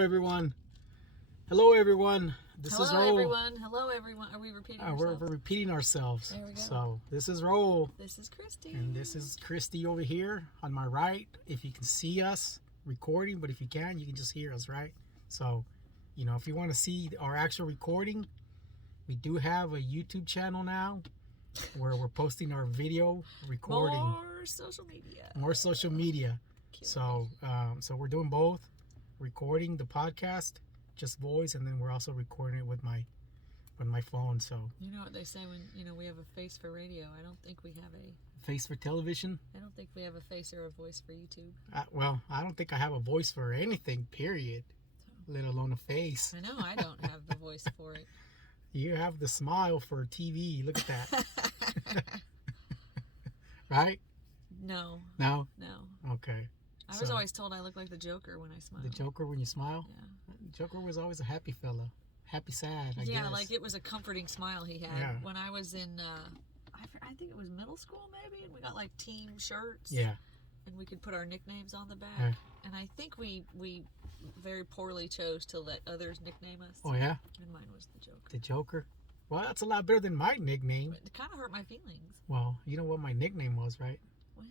Everyone. Hello, everyone. This is Hello, Roll. everyone. Hello, everyone. Are we repeating ourselves? We're repeating ourselves. There we go. So this is Roll, This is Christy. and this is Christy over here on my right. If you can see us recording, but if you can, you can just hear us, right? So, if you want to see our actual recording, we do have a YouTube channel now where we're posting our video recording. More social media. More social media. Cute. So we're doing both, recording the podcast, just voice, and then we're also recording it with my phone. So You know what they say when we have a face for radio. I don't think we have a. face for television. I don't think we have a face or a voice for YouTube. Well, I don't think I have a voice for anything. Period. Let alone a face. I know I don't have the voice for it. You have the smile for TV. Look at that. Right? No. No. No. Okay. I was So- always told I look like the Joker when I smile. The Joker when you smile. Yeah. Joker was always a happy fella. Happy sad. I Yeah, guess. like it was a comforting smile he had Yeah. when I was in. I think it was middle school maybe, and we got like team shirts. Yeah. And we could put our nicknames on the back. Yeah. And I think we very poorly chose to let others nickname us. Oh yeah. And mine was the Joker. The Joker. Well, that's a lot better than my nickname. But it kind of hurt my feelings. Well, you know what my nickname was, right? Well,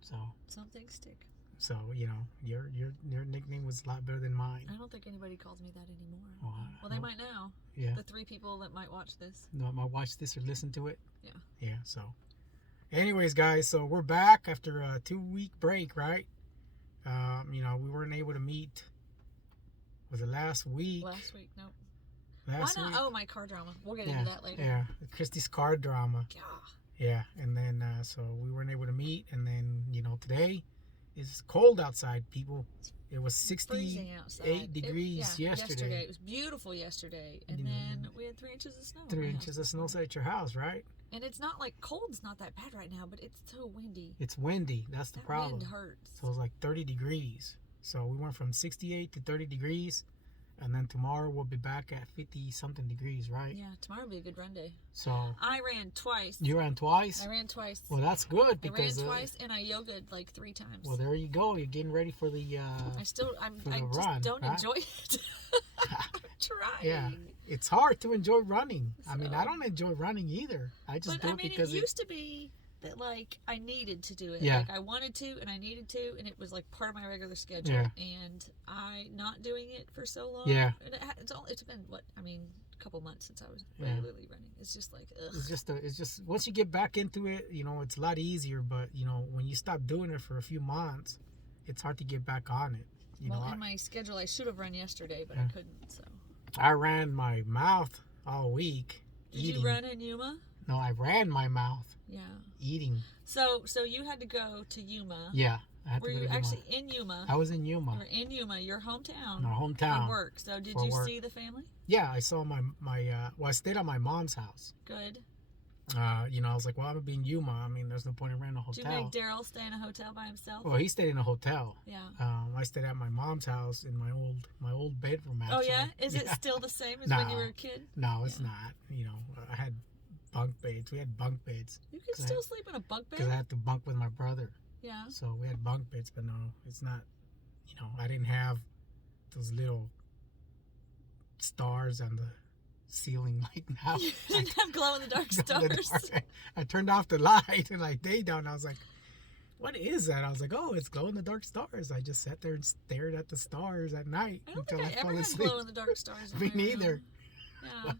So some things stick. Your nickname was a lot better than mine. I don't think anybody calls me that anymore. Oh, Well, they no. might now. Yeah. The 3 people that might watch this. No, I might watch this or listen to it. Yeah. Yeah. So, anyways, guys, so we're back after a 2-week break, right? We weren't able to meet. Was it last week? Last week, nope. Last Why not? week. Oh, my car drama. We'll get Yeah. into that later. Yeah. Christy's car drama. Yeah. Yeah. And then so we weren't able to meet, and then today is cold outside, people. It was Freezing outside. 68 degrees yesterday. It was beautiful yesterday. And You know, then we had 3 inches of snow. in 3 my inches house of this snow morning. at your house, right? And it's not like cold's not that bad right now, but it's so windy. It's windy. That's the That problem. wind hurts. So it's like 30 degrees. So we went from 68 to 30 degrees. And then tomorrow we'll be back at 50 something degrees, right? Yeah, tomorrow will be a good run day. So I ran twice. you ran twice? I ran twice. Well, that's good I ran because twice and I yogaed like 3 times. well, there you go. You're getting ready for the I for the just run, don't right? enjoy it. I'm trying. Yeah. It's hard to enjoy running. I mean, So- I don't enjoy running either. I just But do I it mean, because it used to be that like I needed to do it. Yeah. Like I wanted to and I needed to, and it was like part of my regular schedule. Yeah. And I not doing it for so long. Yeah. And it's been a couple months since I was Yeah. regularly running. It's just like ugh. it's just once you get back into it, it's a lot easier. But when you stop doing it for a few months, it's hard to get back on it. In my schedule, I should have run yesterday, but I Yeah. couldn't. So. I ran my mouth all week. Did eating. you run in Yuma? No, I ran my mouth Yeah. eating. So you had to go to Yuma. Yeah, I had Were to go you to Yuma. actually in Yuma? I was in You Yuma, were in Yuma, your hometown. our hometown. From work. So did For you work. see the family? Yeah, I saw my I stayed at my mom's house. Good. I was like, well, I'm gonna be in Yuma. I mean, there's no point in renting a Did you hotel. make Daryl stay in a hotel by himself? Well, he stayed in a hotel. Yeah. I stayed at my mom's house in my old bedroom. Oh Actually. yeah? Is it Yeah. still the same as when you No. were a kid? No, it's Yeah. not. I had bunk beds. We had bunk beds You can 'Cause I still had- sleep in a bunk because I bed? had to bunk with my brother. Yeah. So we had bunk beds, but no, it's not. I didn't have those little stars on the ceiling like now. You didn't have glow in the dark stars. I turned off the light and I laid down. I was like, "What is that?" I was like, "Oh, it's glow in the dark stars." I just sat there and stared at the stars at night I don't until think I fell ever had asleep. glow in the dark stars. In Me my room. neither. Yeah.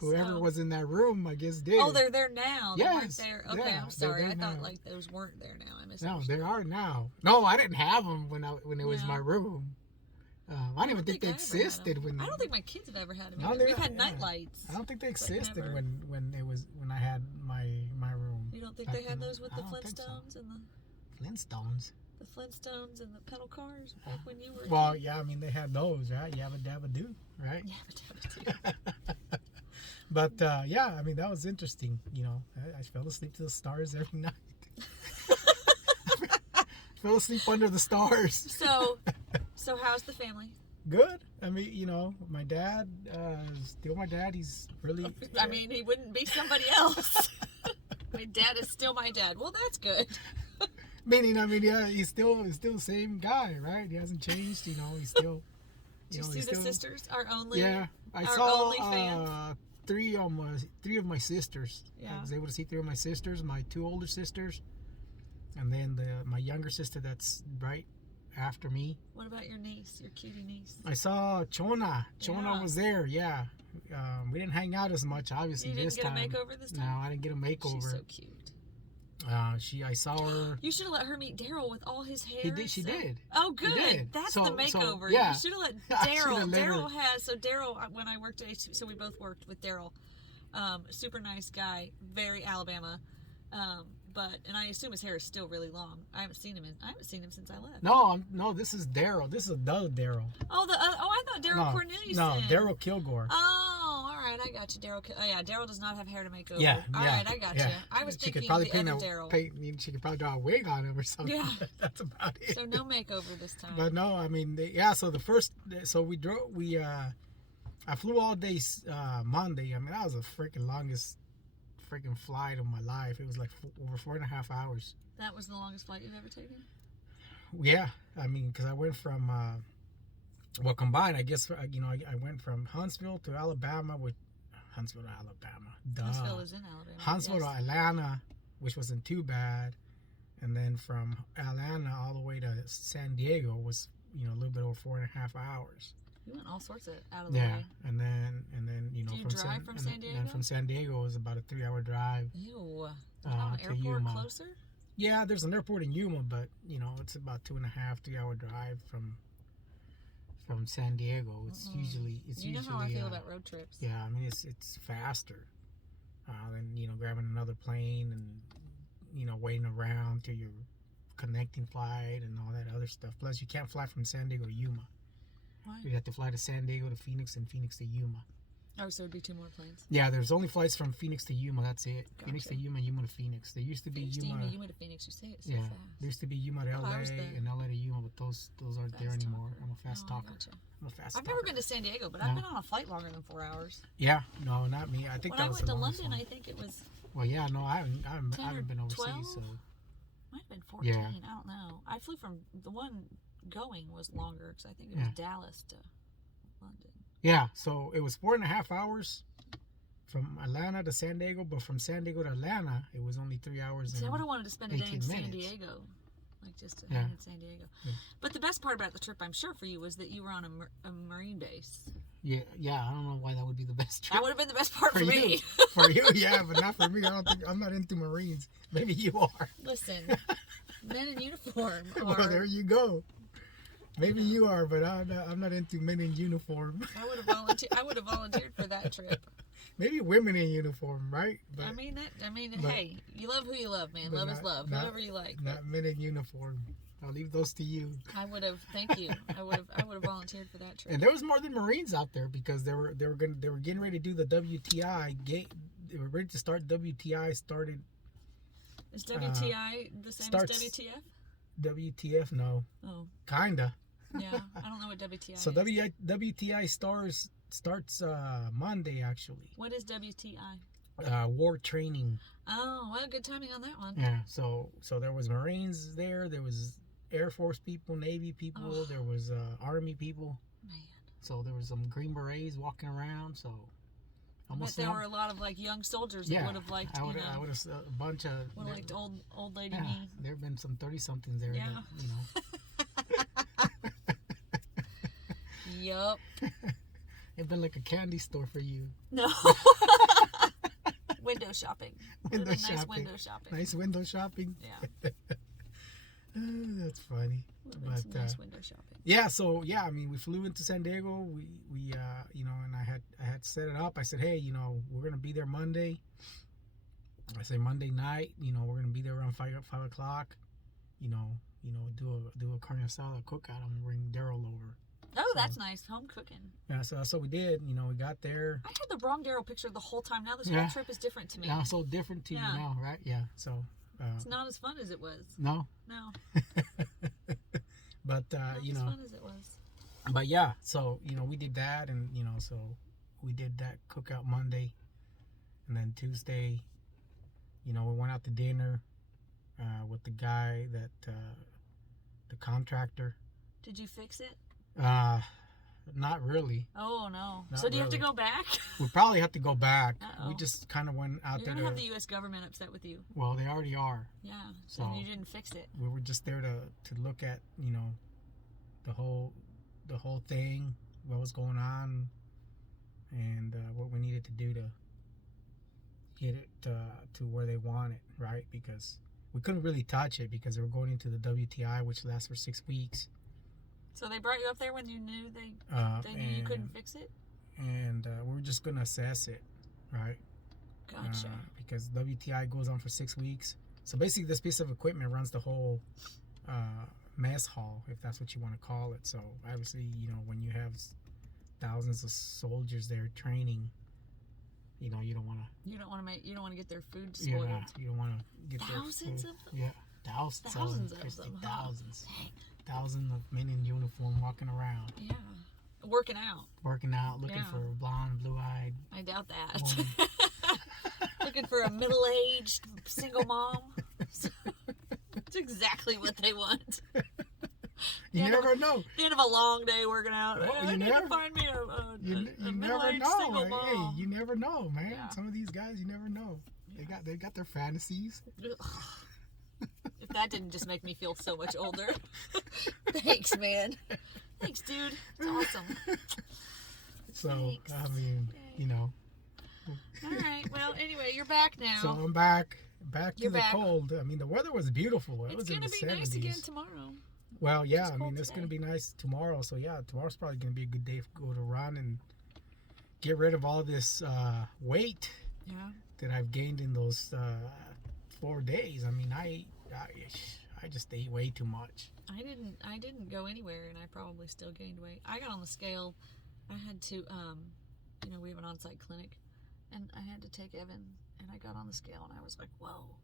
Whoever So- was in that room, I guess did. Oh, they're there now. They weren't Yes, there. Okay, yeah, I'm they're sorry. there I thought now. like those weren't there now. I No, misunderstood. there are now. No, I didn't have them when it was Yeah. my room. I didn't even think they I ever had 'em. existed when. I don't think my kids have ever had them. No, either. they're We've had not, yeah. night lights. I don't think they but existed never- when I had my room. You don't think back they had then. those with I the don't think so. Flintstones and Flintstones. the Flintstones and the pedal cars back when you were? a Well, kid? yeah, I mean they had those, right? Yabba dabba do, right? Yeah, but But yeah, I mean that was interesting. I fell asleep to the stars every night. Fell asleep under the stars. So how's the family? Good. I mean, my dad, still my dad. He's really. I mean, he wouldn't be somebody else. My dad is still my dad. Well, that's good. Meaning, I mean, yeah, he's still the same guy, right? He hasn't changed. He's still Did you know, see they the still- sisters? Our only. Yeah, I our saw only fans? three of my sisters. Yeah. I was able to see three of my sisters, my two older sisters, and then my younger sister that's right after me. What about your niece, your cutie niece? I saw Chona. Chona Yeah. was there. Yeah, we didn't hang out as much, obviously. You didn't this get time. a makeover this No, time? I didn't get a makeover. She's so cute. I saw her. You should have let her meet Daryl with all his hair. He did. She did. Oh, good. did. That's So- the so, makeover. yeah. You should have let I shoulda Daryl. let her. Daryl has. So Daryl, when I worked at so we both worked with Daryl. Super nice guy, very Alabama. And I assume his hair is still really long. I haven't seen him since I left. No, this is Daryl. This is the Daryl. Oh, I thought Daryl No, Cornelius. no, Daryl Kilgore. Oh, all right, I got you, Daryl. Oh, yeah, Daryl does not have hair to make over. Yeah, All yeah, right, I got yeah. you. I was She could thinking probably the other Daryl. She could probably draw a wig on him or something. Yeah. That's about it. So no makeover this time. But no, I mean, so we drove. I flew all day Monday. I mean, that was the freaking longest freaking flight of my life. It was like over 4.5 hours. That was the longest flight you've ever taken? Yeah, I mean, because I went from combined. I guess I went from Huntsville to Alabama with Huntsville to Alabama. Duh. Huntsville is in Alabama. Huntsville yes. to Atlanta, which wasn't too bad, and then from Atlanta all the way to San Diego was a little bit over 4.5 hours. You went all sorts of out of the Yeah, way. and then Did you drive from San And Diego? then from San Diego it was about a 3-hour drive. Ew. There's not an to airport Yuma. closer? Yeah, there's an airport in Yuma, but it's about 2.5-3-hour drive from San Diego. It's Mm-mm. usually You know how I feel about road trips. Yeah, I mean it's faster than grabbing another plane and waiting around till your connecting flight and all that other stuff. Plus, you can't fly from San Diego to Yuma. Why? You have to fly to San Diego to Phoenix and Phoenix to Yuma. Oh, so it'd be 2 more planes. Yeah, there's only flights from Phoenix to Yuma. That's it. Phoenix to Gotcha. Yuma, Yuma to Phoenix. There used to be Phoenix to Yuma. Yuma to Phoenix. You say it so Yeah, fast. there used to be Yuma to Oh, LA I was there. and LA to Yuma, but those aren't there Fast anymore. talker. I'm a fast Oh, I talker. gotcha. I'm a fast I've talker. never been to San Diego, but No. I've been on a flight longer than 4 hours. Yeah, no, not me. I think When that I was went the to longest London, one. I think it was, Well, yeah, no, I 10 haven't or been overseas, 12? so might have been 14. Yeah. I don't know. I flew from, the one going was longer because I think it was Dallas to London. yeah. So it was 4.5 hours from Atlanta to San Diego, but from San Diego to Atlanta, it was only 3 hours. See, I and would have wanted to spend a day in 18 San minutes. Diego. Like just Yeah. in San Diego. Yeah. But the best part about the trip, I'm sure, for you was that you were on a marine base. Yeah. I don't know why that would be the best trip. That would have been the best part for you. me. For you, yeah, but not for me. I'm not into Marines. Maybe you are. Listen, men in uniform are. Well, there you go. Maybe you are, but I'm not into men in uniform. I would have volunteered for that trip. Maybe women in uniform, right? But I mean, but- hey, you love who you love, man. but Love is not- love. not- Whatever you like. not men in uniform. I'll leave those to you. I would have. Thank you. I would have volunteered for that trip. And there was more than Marines out there because they were getting ready to do the WTI gate. They were ready to start. WTI started. Is WTI the same starts- as WTF? WTF? No, Oh, kinda. yeah. I don't know what WTI So is. WTI starts Monday actually. What is WTI? War training. Oh, well, good timing on that one. Yeah. So there was Marines there. There was Air Force people, Navy people. Oh. There was Army people. Man. So there was some Green Berets walking around. So I bet there were a lot of like young soldiers that would have liked, I would you know, have a bunch of. would have liked old lady Yeah, me. there have been some 30-somethings there. Yeah. That, Yup. it's been like a candy store for you. No. Window shopping. Window Nice shopping. window shopping. Nice window shopping. Yeah. That's funny. Would've been But some nice window shopping. yeah, so yeah, I mean, we flew into San Diego. We and I had set it up. I said, hey, we're gonna be there Monday. I say Monday night. We're gonna be there around 5 o'clock. Do a carne asada cookout. I'm gonna bring Daryl over. Oh, that's nice. Home cooking. Yeah, so that's what we did. We got there. I had the wrong Daryl picture the whole time. Now this Yeah. whole trip is different to me. Now so different to you Yeah. now, right? Yeah. So It's not as fun as it was. no, No. but Not as fun as it was. but yeah. So we did that, and so we did that cookout Monday, and then Tuesday, we went out to dinner with the guy that the contractor. Did you fix it? Not really. Oh no. Not So do you have to really. go back? We probably have to go back. Uh-oh. We just kind of went out You're there gonna to. have the U.S. government upset with you. Well, they already are. Yeah. So- So you didn't fix it. We were just there to look at, you know, the whole thing, what was going on, and what we needed to do to get it to where they want it, right? Because we couldn't really touch it because they were going into the WTI, which lasts for 6 weeks. So they brought you up there when you knew they knew you couldn't fix it. And we were just gonna assess it, right? Gotcha. Because WTI goes on for 6 weeks. So basically, this piece of equipment runs the whole mess hall, if that's what you want to call it. So obviously, you know, when you have thousands of soldiers there training, you know, you don't want to. You don't want to get their food spoiled. Yeah, you don't want to get Thousands their of food. them. Yeah, thousands Of Christy, them. Huh? thousands, Dang. thousands of men in uniform walking around, Yeah. Working out. working out, looking Yeah. for blonde, blue-eyed. I doubt that. woman. Looking for a middle-aged single mom. That's exactly what they want. You Yeah, never know. The end of a long day working out. Oh, I you need never- to find me a You never middle-aged know. single Hey, mom. you never know, man. Yeah. Some of these guys, you never know. They got their fantasies. If that didn't just make me feel so much older. Thanks, man. Thanks, dude. It's awesome. So Thanks. I mean, you know. All right. Well, anyway, you're back now. So I'm back to You're the back. cold. I mean, the weather was beautiful. It it's was in gonna the be 70s. nice again tomorrow. Well, yeah, It's I mean, cold it's going to today. be nice tomorrow. So, yeah, tomorrow's probably going to be a good day to go to run and get rid of all this weight Yeah. that I've gained in those 4 days. I mean, I just ate way too much. I didn't go anywhere, and I probably still gained weight. I got on the scale. I had to, you know, we have an on-site clinic, and I had to take Evan, and I got on the scale, and I was like, whoa.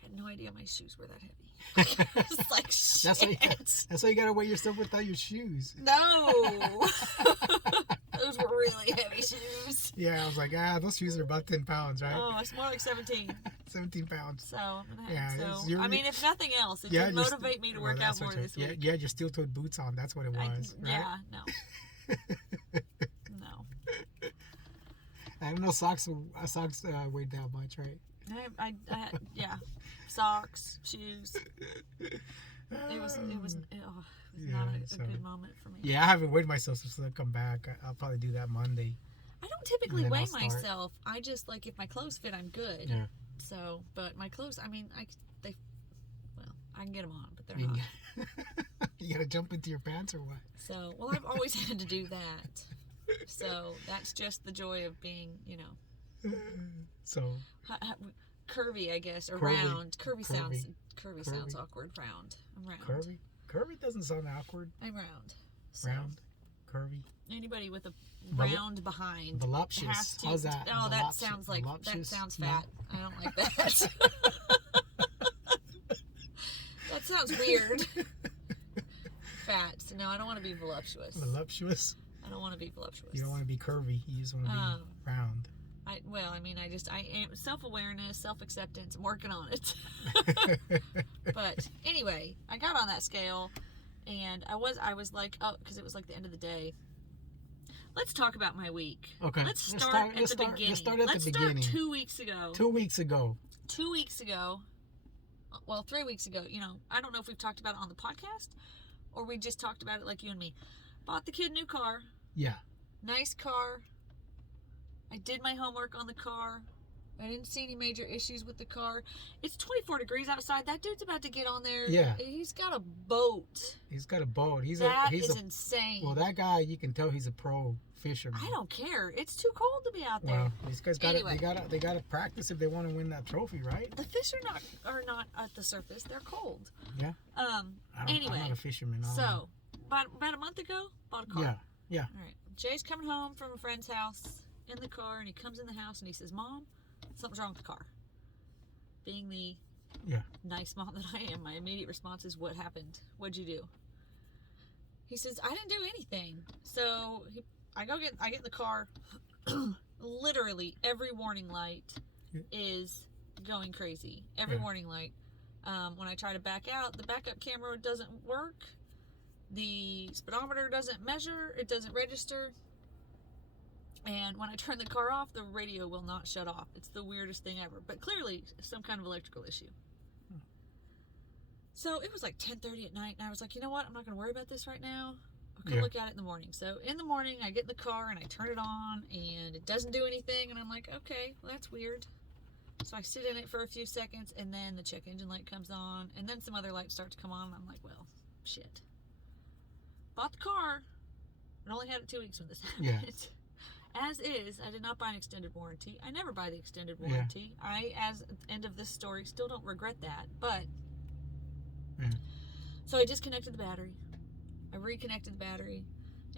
I had no idea my shoes were that heavy. I was like, shit. That's why you got to weigh yourself without your shoes. No. Those were really heavy shoes. Yeah, I was like, those shoes are about 10 pounds, right? Oh, it's more like 17. 17 pounds. So, I'm gonna Yeah, have, it's- so you're- I mean, if nothing else, it Yeah, should you're motivate me to work out that's more what this you- week. Yeah, your steel-toed boots on. That's what it was, right? Yeah, no. No. I don't know socks weighed that much, right? I had, yeah, socks, shoes. It was not a good moment for me. Yeah, I haven't weighed myself since I come back. I'll probably do that Monday. I don't typically And then weigh I'll start. myself. I just like if my clothes fit, I'm good. Yeah. So, but my clothes, I mean, I can get them on, but they're You, not. you gotta jump into your pants or what? So, well, I've always had to do that. So that's just the joy of being, you know, So curvy, I guess, or Curvy. round. Curvy sounds Curvy. awkward. Round. I'm round. curvy doesn't sound awkward. I'm round. So Round, curvy, anybody with a Vol- round behind voluptuous. has to. How's that? Oh, that Voluptuous- sounds like that voluptuous? sounds No? fat. I don't like that. That sounds weird. Fat. So no, I don't want to be voluptuous. Voluptuous. I don't want to be voluptuous. You don't want to be curvy. You just want to Um, be round. I am self-awareness, self-acceptance. I'm working on it. But anyway, I got on that scale, and I was like, oh, because it was like the end of the day. Let's talk about my week. Okay. Let's start at the beginning. Let's start at the start beginning. 2 weeks ago. 2 weeks ago. 2 weeks ago. Well, 3 weeks ago. You know, I don't know if we've talked about it on the podcast, or we just talked about it like you and me. Bought the kid a new car. Yeah. Nice car. I did my homework on the car. I didn't see any major issues with the car. It's 24 degrees outside. That dude's about to get on there. Yeah. He's got a boat. He's got a boat. He's That a is insane. well, that guy, you can tell he's a pro fisherman. I don't care. It's too cold to be out there. Well, these guys got Anyway. they got to practice if they want to win that trophy, right? The fish are not at the surface. They're cold. Yeah. I'm Anyway, not a fisherman. I don't know. so about a month ago, bought a car. Yeah. All right. Jay's coming home from a friend's house in the car, and he comes in the house and he says, "Mom, something's wrong with the car." Being the nice mom that I am, my immediate response is, "What happened? What'd you do?" He says, "I didn't do anything." So I get in the car. Literally every warning light is going crazy. Every Yeah. warning light. When I try to back out, the backup camera doesn't work. the speedometer doesn't measure, it doesn't register, and when I turn the car off, the radio will not shut off. It's the weirdest thing ever, but clearly some kind of electrical issue. So it was like 10:30 at night, and I was like, you know what, I'm not going to worry about this right now. I'll come look at it in the morning. So in the morning, I get in the car and I turn it on, and it doesn't do anything, and I'm like, okay, well, that's weird. So I sit in it for a few seconds, and then the check engine light comes on, and then some other lights start to come on, and I'm like, well, shit. Bought the car, but only had it 2 weeks when this happened. Yeah. As is, I did not buy an extended warranty. I never buy the extended warranty. Yeah. I, as end of this story, still don't regret that, but... Yeah. So I disconnected the battery. I reconnected the battery,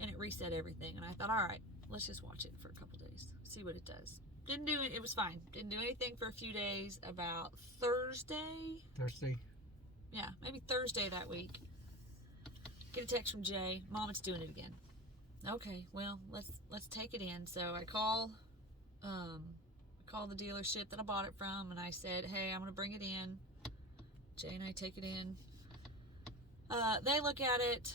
and it reset everything. And I thought, all right, let's just watch it for a couple days, see what it does. Didn't do it. It was fine. Didn't do anything for a few days. About Thursday. Yeah, maybe Thursday that week. Get a text from Jay. Mom, it's doing it again. Okay, well, let's take it in. So I call the dealership that I bought it from, and I said, hey, I'm gonna bring it in. Jay and I take it in. They look at it.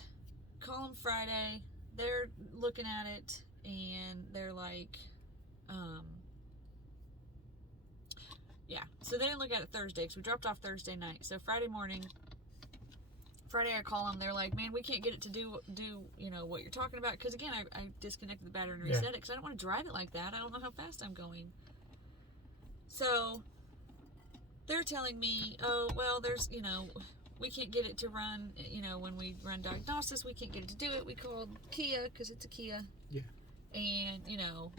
Call them Friday. They're looking at it, and they're like, yeah. So they didn't look at it Thursday, because we dropped off Thursday night. So Friday I call them. They're like, man, we can't get it to do you know what you're talking about, because again, I disconnected the battery and reset it, because I don't want to drive it like that. I don't know how fast I'm going. So they're telling me, oh, well, there's, you know, we can't get it to run, you know, when we run diagnosis, we can't get it to do it. We called Kia, because it's a Kia. Yeah. And, you know,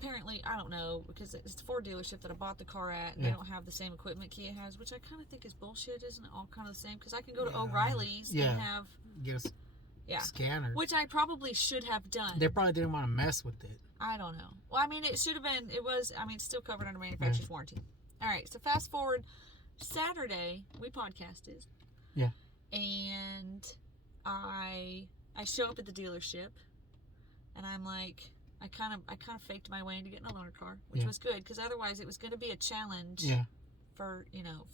apparently, I don't know, because it's the Ford dealership that I bought the car at, and they don't have the same equipment Kia has, which I kind of think is bullshit. Isn't it all kind of the same? Because I can go to O'Reilly's and have... Get a scanner. Which I probably should have done. They probably didn't want to mess with it. I don't know. Well, I mean, it should have been, it's still covered under manufacturer's warranty. All right, so fast forward, Saturday, we podcasted. Yeah. And I show up at the dealership, and I'm like, I kind of faked my way into getting a loaner car, which was good, because otherwise it was going to be a challenge. Yeah. For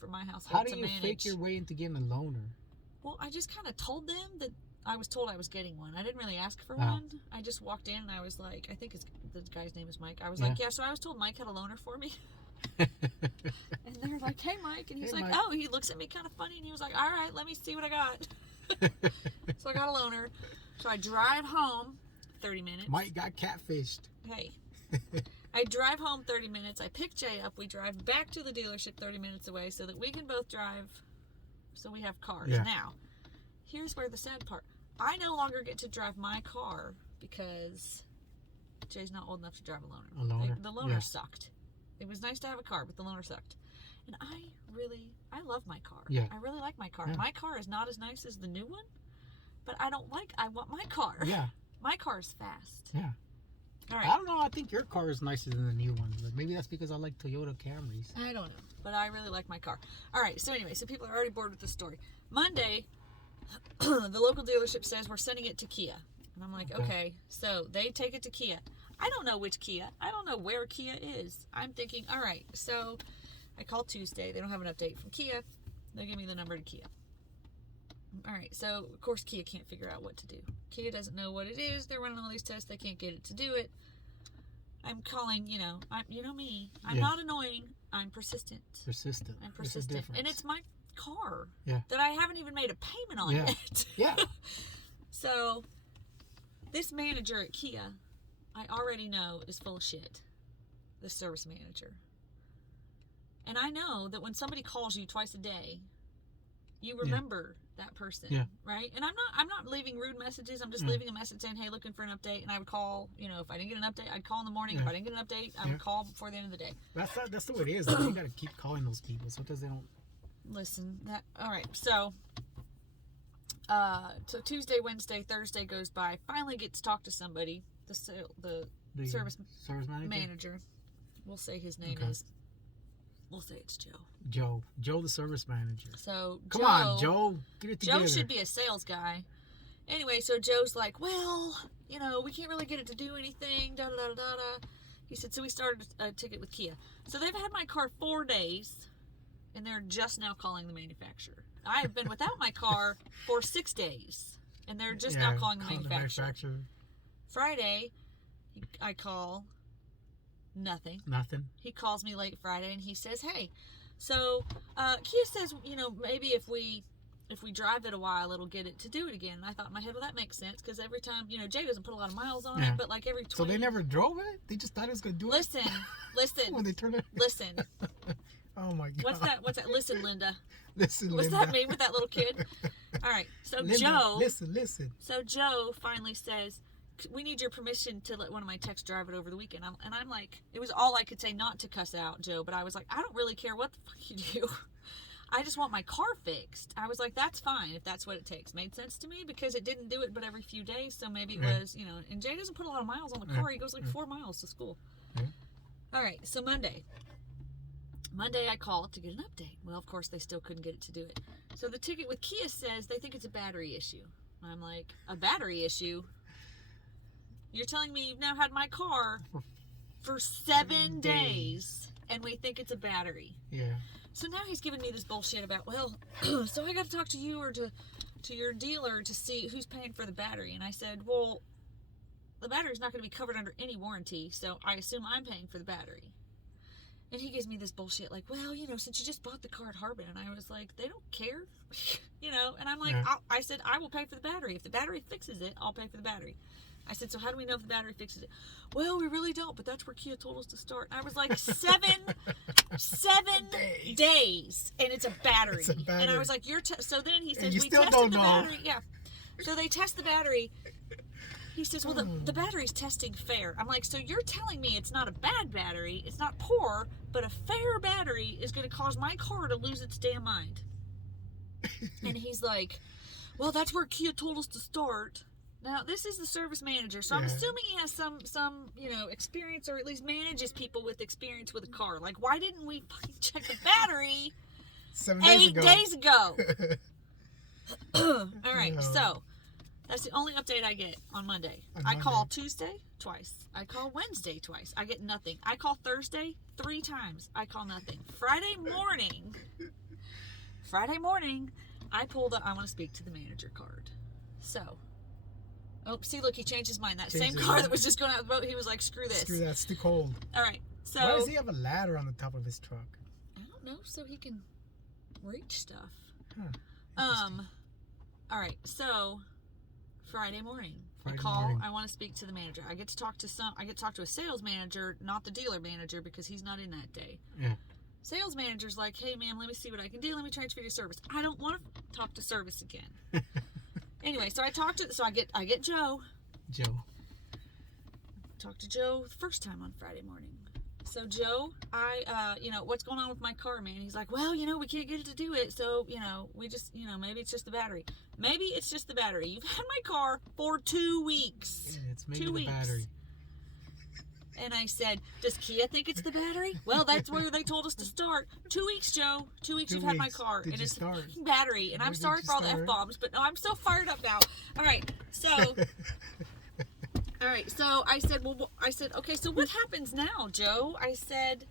my household to manage. How do you fake your way into getting a loaner? Well, I just kind of told them that I was told I was getting one. I didn't really ask for one. I just walked in, and I was like, I think the guy's name is Mike. I was like, yeah, so I was told Mike had a loaner for me. And they're like, hey, Mike. And he's like, Mike. Oh, he looks at me kind of funny, and he was like, all right, let me see what I got. So I got a loaner. So I drive home 30 minutes. Mike got catfished. Hey. I drive home 30 minutes. I pick Jay up. We drive back to the dealership 30 minutes away so that we can both drive, so we have cars. Yeah. Now, here's where the sad part. I no longer get to drive my car because Jay's not old enough to drive a loaner. The loaner sucked. It was nice to have a car, but the loaner sucked. And I love my car. Yeah. I really like my car. Yeah. My car is not as nice as the new one, but I want my car. Yeah. My car is fast. Yeah. All right. I don't know. I think your car is nicer than the new one. But maybe that's because I like Toyota Camrys. I don't know. But I really like my car. All right. So anyway, so people are already bored with this story. Monday, the local dealership says we're sending it to Kia. And I'm like, okay. So they take it to Kia. I don't know which Kia. I don't know where Kia is. I'm thinking, all right. So I call Tuesday. They don't have an update from Kia. They give me the number to Kia. All right. So, of course, Kia can't figure out what to do. Kia doesn't know what it is. They're running all these tests. They can't get it to do it. I'm calling, you know me. I'm not annoying. I'm persistent. I'm persistent. And it's my car that I haven't even made a payment on yet. Yeah. So, this manager at Kia, I already know is full of shit. The service manager. And I know that when somebody calls you twice a day, you remember that person, right? And I'm not leaving rude messages. I'm just leaving a message saying, hey, looking for an update. And I would call, if I didn't get an update, I'd call in the morning. If I didn't get an update, I would call before the end of the day. That's the way it is. You got to keep calling those people. Sometimes they don't listen. All right. So Tuesday, Wednesday, Thursday goes by. Finally get to talk to somebody. The service manager. We'll say his name is. We'll say it's Joe. Joe, the service manager. So come on, Joe, get it together. Joe should be a sales guy. Anyway, so Joe's like, well, we can't really get it to do anything. Da da da da da. He said, so we started a ticket with Kia. So they've had my car 4 days, and they're just now calling the manufacturer. I have been without my car for 6 days. And they're just now calling the call manufacturer. Friday, I call, nothing. Nothing. He calls me late Friday and he says, hey, so Kia says, you know, maybe if we drive it a while, it'll get it to do it again. And I thought in my head, well, that makes sense because every time, you know, Jay doesn't put a lot of miles on it, but like every 20... So they never drove it? They just thought it was going to do it? Listen. When they turn it... Listen. Oh, my God. What's that? Listen, Linda. Listen, What's Linda. that mean with that little kid? All right. So Linda, Joe... Listen. So Joe finally says, we need your permission to let one of my techs drive it over the weekend. And I'm like, it was all I could say not to cuss out Joe, but I was like, I don't really care what the fuck you do. I just want my car fixed. I was like, that's fine if that's what it takes. Made sense to me because it didn't do it but every few days. So maybe it was, you know, and Jay doesn't put a lot of miles on the car. He goes like 4 miles to school. All right, so Monday I called to get an update. Well, of course, they still couldn't get it to do it. So the ticket with Kia says they think it's a battery issue. I'm like, a battery issue? You're telling me you've now had my car for 7 days and we think it's a battery. Yeah. So now he's giving me this bullshit about, well, so I got to talk to you or to your dealer to see who's paying for the battery. And I said, well, the battery's not going to be covered under any warranty, so I assume I'm paying for the battery. And he gives me this bullshit like, well, you know, since you just bought the car at Harbin. And I was like, they don't care, you know. And I'm like, I said, I will pay for the battery. If the battery fixes it, I'll pay for the battery. I said, so how do we know if the battery fixes it? Well, we really don't, but that's where Kia told us to start. And I was like, seven days, and it's a battery. It's a battery. And I was like, so then he says, you we still tested don't the know. battery. Yeah. So they test the battery. He says, well, the battery's testing fair. I'm like, so you're telling me it's not a bad battery, it's not poor, but a fair battery is going to cause my car to lose its damn mind. And he's like, well, that's where Kia told us to start. Now, this is the service manager, so I'm assuming he has some you know, experience, or at least manages people with experience with a car. Like, why didn't we fucking check the battery 8 days ago? All right, so that's the only update I get on Monday. I call Tuesday twice. I call Wednesday twice. I get nothing. I call Thursday 3 times. I call nothing. Friday morning, I pulled up, I want to speak to the manager card. So... oh, see, look, he changed his mind. That same car that was just going out the boat, he was like, screw this. Screw that, it's too cold. All right, so... why does he have a ladder on the top of his truck? I don't know, so he can reach stuff. All right, so Friday morning, I want to speak to the manager. I get to talk to a sales manager, not the dealer manager, because he's not in that day. Yeah. Sales manager's like, hey, ma'am, let me see what I can do. Let me transfer you to service. I don't want to talk to service again. Anyway, so I get Joe. Talked to Joe the first time on Friday morning. So Joe, you know, what's going on with my car, man? He's like, well, you know, we can't get it to do it. So, you know, we just, you know, maybe it's just the battery. Maybe it's just the battery. You've had my car for 2 weeks. Yeah, it's maybe 2 weeks. The battery. And I said, does Kia think it's the battery? Well, that's where they told us to start. 2 weeks, Joe. 2 weeks you've had my car. Did and you it's start? the fucking battery. And I'm sorry for all the F-bombs, but no, I'm so fired up now. All right, so... all right, so I said, okay, so what happens now, Joe? I said,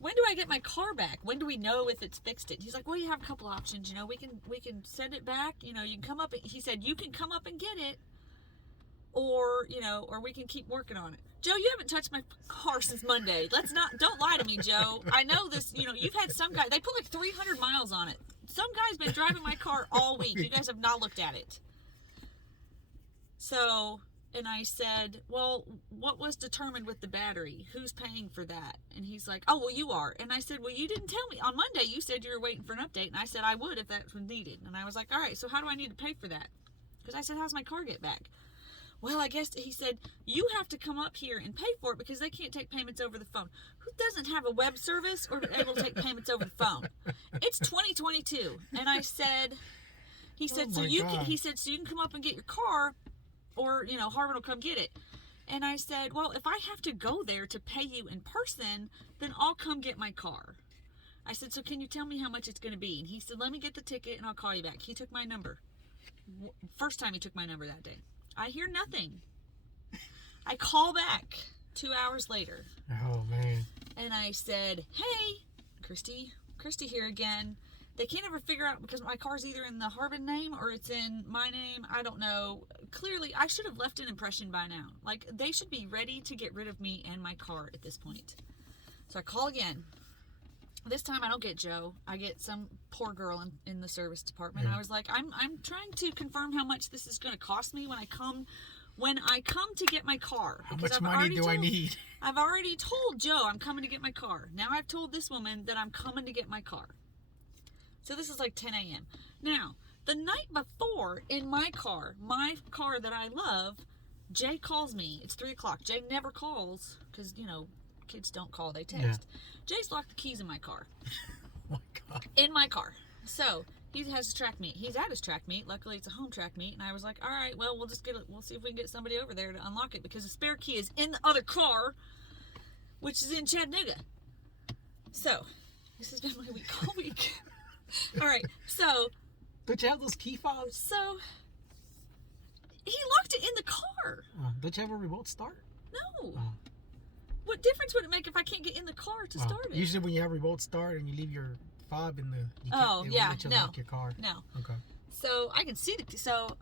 when do I get my car back? When do we know if it's fixed it? He's like, well, you have a couple options. You know, we can send it back. You know, you can come up. He said, you can come up and get it, or, you know, or we can keep working on it. Joe, you haven't touched my car since Monday. Don't lie to me, Joe. I know this, you know, you've had some guy, they put like 300 miles on it. Some guy's been driving my car all week. You guys have not looked at it. So, and I said, well, what was determined with the battery? Who's paying for that? And he's like, oh, well, you are. And I said, well, you didn't tell me. On Monday, you said you were waiting for an update. And I said I would if that was needed. And I was like, all right, so how do I need to pay for that? Because I said, how's my car get back? Well, I guess he said, you have to come up here and pay for it because they can't take payments over the phone. Who doesn't have a web service or able to take payments over the phone? It's 2022. And I said, he said, so you can come up and get your car, or, you know, Harbin will come get it. And I said, well, if I have to go there to pay you in person, then I'll come get my car. I said, so can you tell me how much it's going to be? And he said, let me get the ticket and I'll call you back. He took my number. First time he took my number that day. I hear nothing. I call back 2 hours later. Oh, man. And I said, hey, Christy here again. They can't ever figure out, because my car's either in the Harbin name or it's in my name. I don't know. Clearly, I should have left an impression by now. Like, they should be ready to get rid of me and my car at this point. So I call again. This time I don't get Joe. I get some poor girl in the service department. Yeah. I was like, I'm trying to confirm how much this is going to cost me when I come to get my car. How Because much money do I need? I've already told Joe I'm coming to get my car. Now I've told this woman that I'm coming to get my car. So this is like 10 a.m. Now, the night before, in my car that I love, Jay calls me. It's 3 o'clock. Jay never calls because, kids don't call, they text. Yeah. Jay's locked the keys in my car. Oh my God. In my car. So he has a track meet. He's at his track meet. Luckily, it's a home track meet. And I was like, all right, well, we'll see if we can get somebody over there to unlock it, because the spare key is in the other car, which is in Chattanooga. So this has been my week all week. All right, so Don't you have those key fobs? So he locked it in the car. Don't you have a remote start? No. Oh. What difference would it make if I can't get in the car to start it? Usually when you have remote start and you leave your fob in the, you Oh, can't, yeah, let you no. lock your car. No. Okay. So I can see so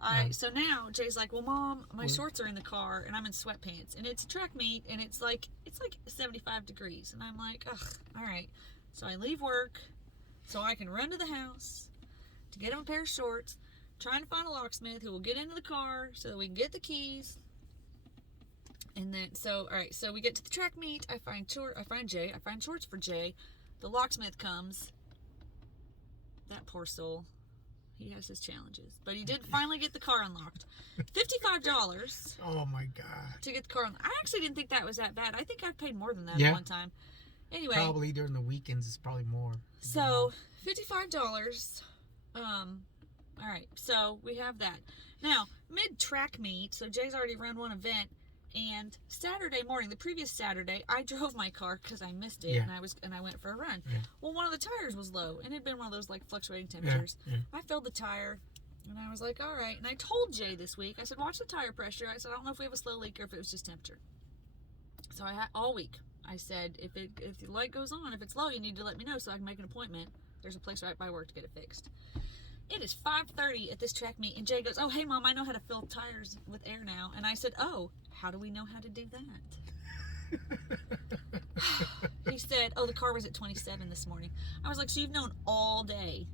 now Jay's like, well, Mom, my shorts are in the car and I'm in sweatpants and it's a track meet and it's like 75 degrees, and I'm like, ugh, all right. So I leave work so I can run to the house to get him a pair of shorts, trying to find a locksmith who will get into the car so that we can get the keys. And then, all right, so we get to the track meet. I find Jay. I find shorts for Jay. The locksmith comes. That poor soul. He has his challenges. But he did finally get the car unlocked. $55 Oh my God. to get the car unlocked. I actually didn't think that was that bad. I think I've paid more than that Yeah. at one time. Anyway. Probably during the weekends it's probably more. So, $55. All right, so we have that. Now, mid-track meet, so Jay's already run one event, and Saturday morning, the previous Saturday, I drove my car because I missed it, Yeah. and I went for a run. Yeah. Well, one of the tires was low, and it had been one of those, like, fluctuating temperatures. Yeah. I filled the tire, and I was like, all right. And I told Jay this week, I said, watch the tire pressure. I said, I don't know if we have a slow leak or if it was just temperature. So all week, I said, if the light goes on, if it's low, you need to let me know so I can make an appointment. There's a place right by work to get it fixed. It is 5:30 at this track meet, and Jay goes, oh, hey, Mom, I know how to fill tires with air now. And I said, oh, how do we know how to do that? He said, oh, the car was at 27 this morning. I was like, so you've known all day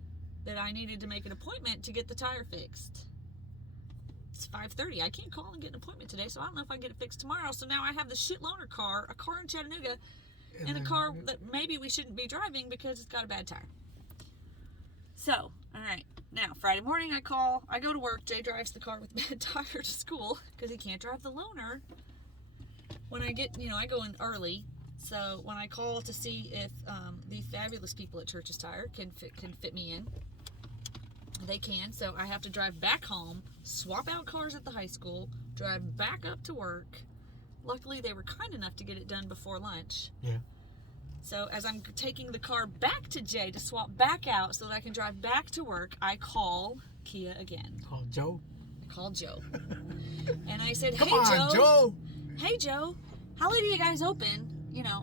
that I needed to make an appointment to get the tire fixed. It's 5:30. I can't call and get an appointment today, so I don't know if I can get it fixed tomorrow. So now I have the shit loaner car, a car in Chattanooga, and a car that maybe we shouldn't be driving because it's got a bad tire. So, all right. Now, Friday morning I go to work. Jay drives the car with a bad tire to school because he can't drive the loaner. When I get, I go in early. So when I call to see if the fabulous people at Church's Tire can fit me in, they can. So I have to drive back home, swap out cars at the high school, drive back up to work. Luckily, they were kind enough to get it done before lunch. Yeah. So as I'm taking the car back to Jay to swap back out so that I can drive back to work, I call Kia again. Call Joe. I called Joe. And I said, Come hey, on, Joe. Hey, Joe. How late are you guys open?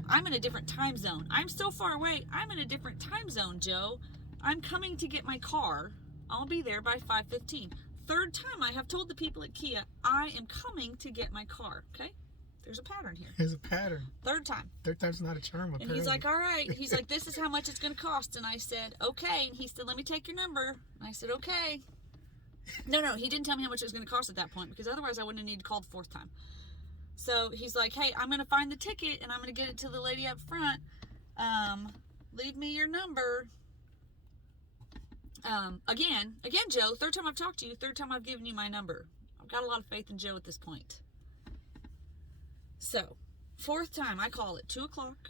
I'm in a different time zone. I'm so far away. I'm in a different time zone, Joe. I'm coming to get my car. I'll be there by 5:15. Third time I have told the people at Kia, I am coming to get my car. Okay? There's a pattern here. There's a pattern. Third time. Third time's not a charm. And he's like, all right. He's like, this is how much it's going to cost. And I said, okay. And he said, let me take your number. And I said, okay. No, he didn't tell me how much it was going to cost at that point, because otherwise I wouldn't have needed to call the fourth time. So he's like, hey, I'm going to find the ticket and I'm going to get it to the lady up front. Leave me your number. Again, Joe, third time I've talked to you, third time I've given you my number. I've got a lot of faith in Joe at this point. So, fourth time, I call at 2 o'clock,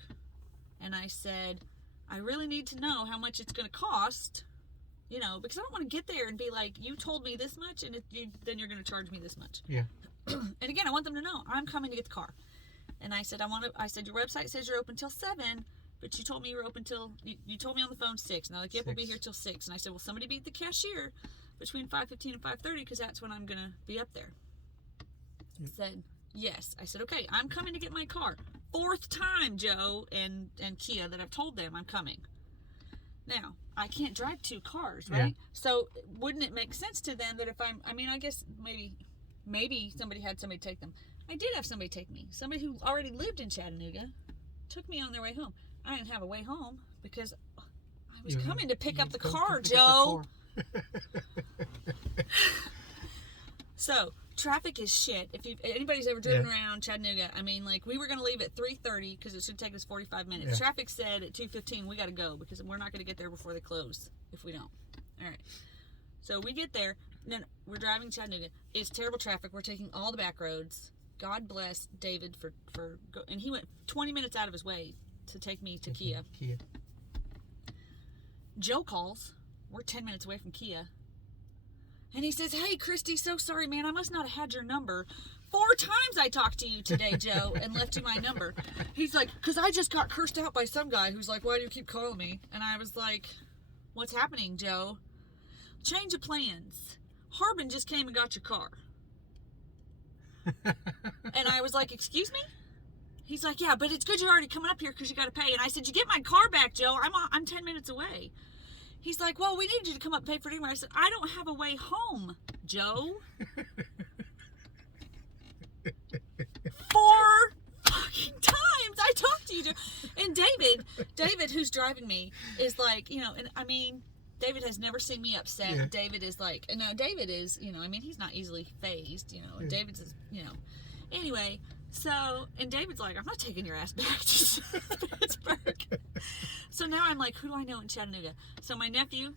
and I said, I really need to know how much it's going to cost, because I don't want to get there and be like, you told me this much, and then you're going to charge me this much. Yeah. And again, I want them to know, I'm coming to get the car. And I said, your website says you're open till 7, but you told me you were open till, you told me on the phone 6. And they're like, yep, we'll be here till 6. And I said, well, somebody beat the cashier between 5:15 and 5:30, because that's when I'm going to be up there. Yep. Said, yes. I said, okay, I'm coming to get my car. Fourth time, Joe and Kia, that I've told them I'm coming. Now, I can't drive 2 cars, Yeah. right? So wouldn't it make sense to them that if I mean, I guess maybe somebody had somebody take them. I did have somebody take me. Somebody who already lived in Chattanooga took me on their way home. I didn't have a way home because I was coming to pick up the car, Joe. So, traffic is shit. If anybody's ever driven around Chattanooga, I mean, like, we were going to leave at 3:30 because it should take us 45 minutes. Yeah. Traffic said at 2:15 we got to go because we're not going to get there before they close if we don't. All right. So, we get there. No, we're driving Chattanooga. It's terrible traffic. We're taking all the back roads. God bless David and he went 20 minutes out of his way to take me to Kia. Joe calls. We're 10 minutes away from Kia. And he says, "Hey, Christy, so sorry, man. I must not have had your number. 4 times I talked to you today, Joe, and left you my number." He's like, "Because I just got cursed out by some guy who's like, why do you keep calling me?" And I was like, "What's happening, Joe?" "Change of plans. Harbin just came and got your car." And I was like, "Excuse me?" He's like, "Yeah, but it's good you're already coming up here because you got to pay." And I said, "You get my car back, Joe. I'm 10 minutes away." He's like, "Well, we need you to come up and pay for it anyway." I said, "I don't have a way home, Joe." 4 fucking times I talked to you, Joe. And David, who's driving me, is like, and I mean, David has never seen me upset. Yeah. David is like, and now David is, I mean, he's not easily fazed, and David's, anyway. So, and David's like, "I'm not taking your ass back to Pittsburgh." So now I'm like, who do I know in Chattanooga? So my nephew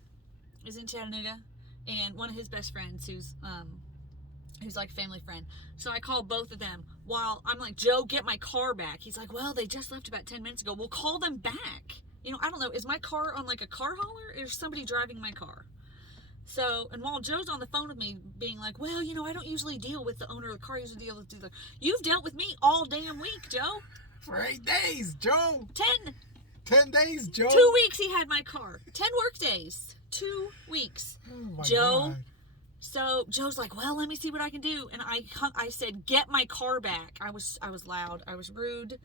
is in Chattanooga, and one of his best friends who's like a family friend. So I call both of them while I'm like, "Joe, get my car back." He's like, "Well, they just left about 10 minutes ago." "We'll call them back." I don't know. Is my car on like a car hauler, or is somebody driving my car? So, and while Joe's on the phone with me being like, "Well, I don't usually deal with the owner of the car, I usually deal with the dealer." You've dealt with me all damn week, Joe. For 8 days, Joe. 10 days, Joe. 2 weeks he had my car. 10 work days. 2 weeks. Oh my Joe. God. So Joe's like, "Well, let me see what I can do." And I said, "Get my car back." I was loud. I was rude.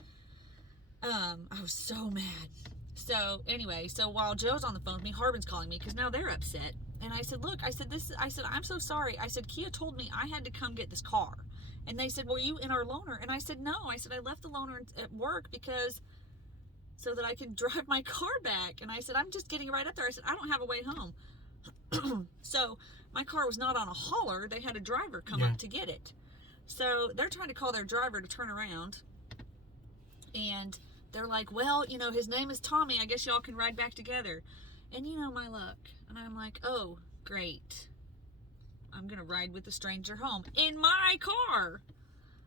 I was so mad. So anyway, so while Joe's on the phone with me, Harbin's calling me because now they're upset. And I said, "Look," I said, "I'm so sorry." I said, "Kia told me I had to come get this car." And they said, "Were you in our loaner?" And I said, "No." I said, "I left the loaner at work so that I could drive my car back." And I said, "I'm just getting right up there." I said, "I don't have a way home." So my car was not on a hauler. They had a driver come up to get it. So they're trying to call their driver to turn around. And they're like, "Well, his name is Tommy. I guess y'all can ride back together." And my luck. And I'm like, "Oh, great. I'm going to ride with a stranger home in my car."